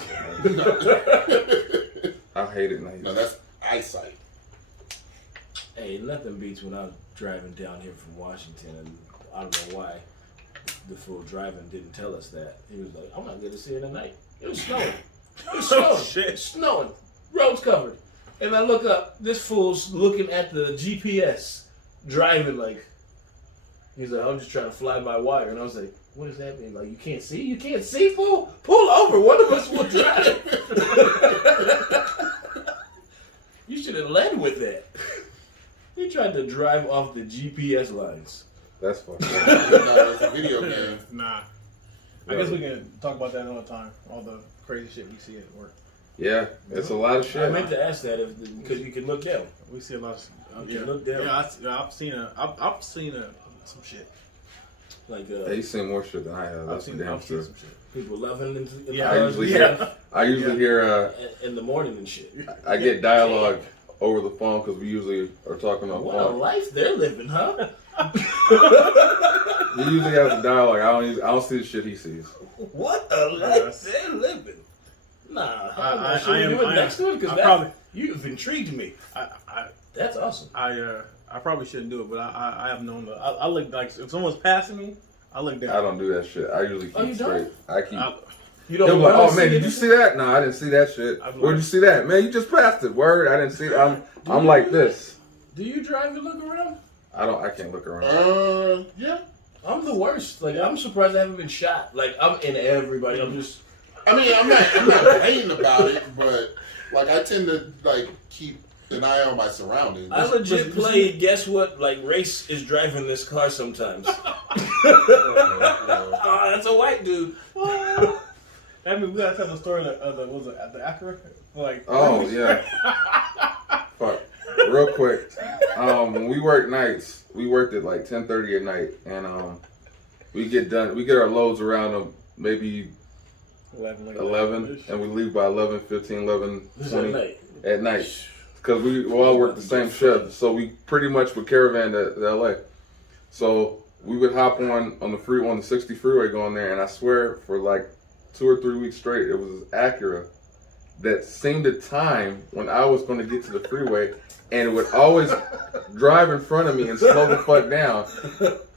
I hated night. No, that's eyesight. Hey, nothing beats when I was driving down here from Washington, and I don't know why the fool driving didn't tell us that. He was like, I'm not good to see it at night. It was snowing. It was snowing. Shit. It's snowing. Roads covered. And I look up, this fool's looking at the GPS, driving like, he's like, I'm just trying to fly by wire. And I was like, what does that mean? Like, you can't see? You can't see, fool? Pull over. One of us will drive. You should have led with that. He tried to drive off the GPS lines. That's funny. It's a video game. Nah. I guess we can talk about that another time. All the crazy shit we see at work. Yeah, it's a lot of shit. I meant to ask that because you can look down. We see a lot of. You can look down. Yeah, I've seen some shit. Like Hey, you've seen more shit than I have. That's I've damn seen true. some shit. people loving in the Yeah, cars. I usually hear in the morning and shit. I get dialogue over the phone because we usually are talking on the What a phone. life they're living, huh? We usually have the dialogue. I don't see the shit he sees. What a life they're living. Nah, I am next to it because probably you've intrigued me. That's awesome. I probably shouldn't do it, but I have known that. I look like if someone's passing me, I look down. I don't do that shit. I usually keep you straight. I keep. You They'll don't. be like, oh man, did you see that? No, I didn't see that shit. Where'd you see that? Man, you just passed it. Word, I didn't see it. I'm like this. Do you drive and look around? I can't look around. Yeah. I'm the worst. Like I'm surprised I haven't been shot. Like I'm in everybody. I'm just. I mean, I'm not paying about it, but like I tend to like keep an eye on my surroundings. I legit play. Guess what? Like race is driving this car sometimes. Oh, that's a white dude. I mean, we gotta tell the story of the was it the Acura? Like, Oh yeah. Fuck. Real quick. When we work nights, we worked at like 10:30 at night, and we get our loads around maybe 11, and we leave by 11:15, 11:20 at night. Because we all work the same shift, so we pretty much would caravan to LA. So we would hop on the 60 freeway going there, and I swear for like 2 or 3 weeks straight, it was Acura that seemed the time when I was going to get to the freeway, and it would always drive in front of me and slow the fuck down.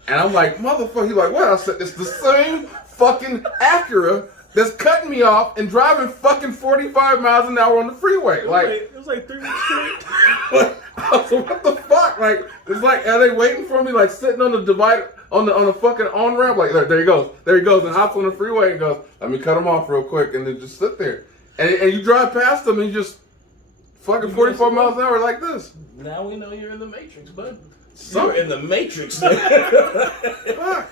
And I'm like, motherfucker, he's like, what? I said, it's the same fucking Acura that's cutting me off and driving fucking 45 miles an hour on the freeway. It was like 3 weeks straight. So what the fuck? Like, it's like, are they waiting for me, like sitting on the divide on the fucking on ramp? Like, there he goes, and hops on the freeway and goes, let me cut him off real quick, and then just sit there. And you drive past them and you just fucking 44 miles an hour like this. Now we know you're in the Matrix, bud. You're in the Matrix. Fuck.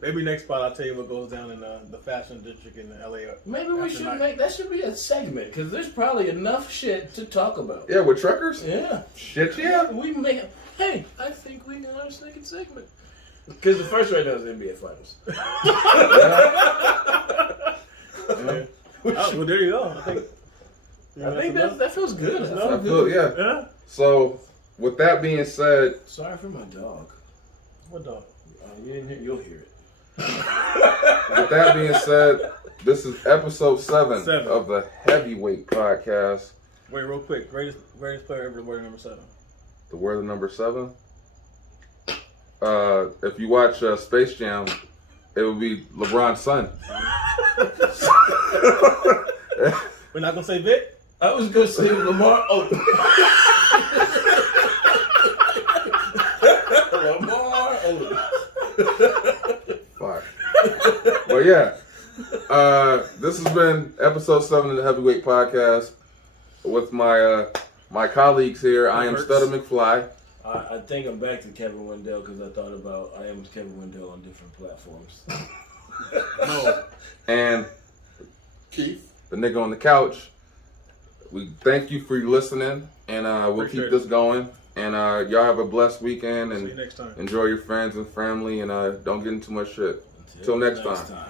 Maybe next spot I'll tell you what goes down in the fashion district in LA. Maybe we should that should be a segment, because there's probably enough shit to talk about. Yeah, with truckers? Yeah. Shit, yeah. Hey, I think we can have a second segment. Because the first right now is the NBA Finals. Well, there you go. I think that feels good. I feel, yeah. So, with that being said, sorry for my dog. What dog? You didn't hear, you'll hear it. With that being said, this is episode 7 of the Heavyweight Podcast. Wait, real quick. Greatest player ever to wear number 7. The word of number 7? If you watch Space Jam, it would be LeBron's son. We're not gonna say Vic? I was gonna say Lamar Odom. Lamar Odom. Fuck. But yeah, this has been episode 7 of the Heavyweight Podcast with my colleagues here. I am Stutter McFly. I think I'm back to Kevin Wendell because I thought about I am Kevin Wendell on different platforms. No. And Keith, the nigga on the couch. We thank you for listening, and we'll keep this going. And y'all have a blessed weekend, and see you next time. Enjoy your friends and family, and don't get into too much shit. Till next time.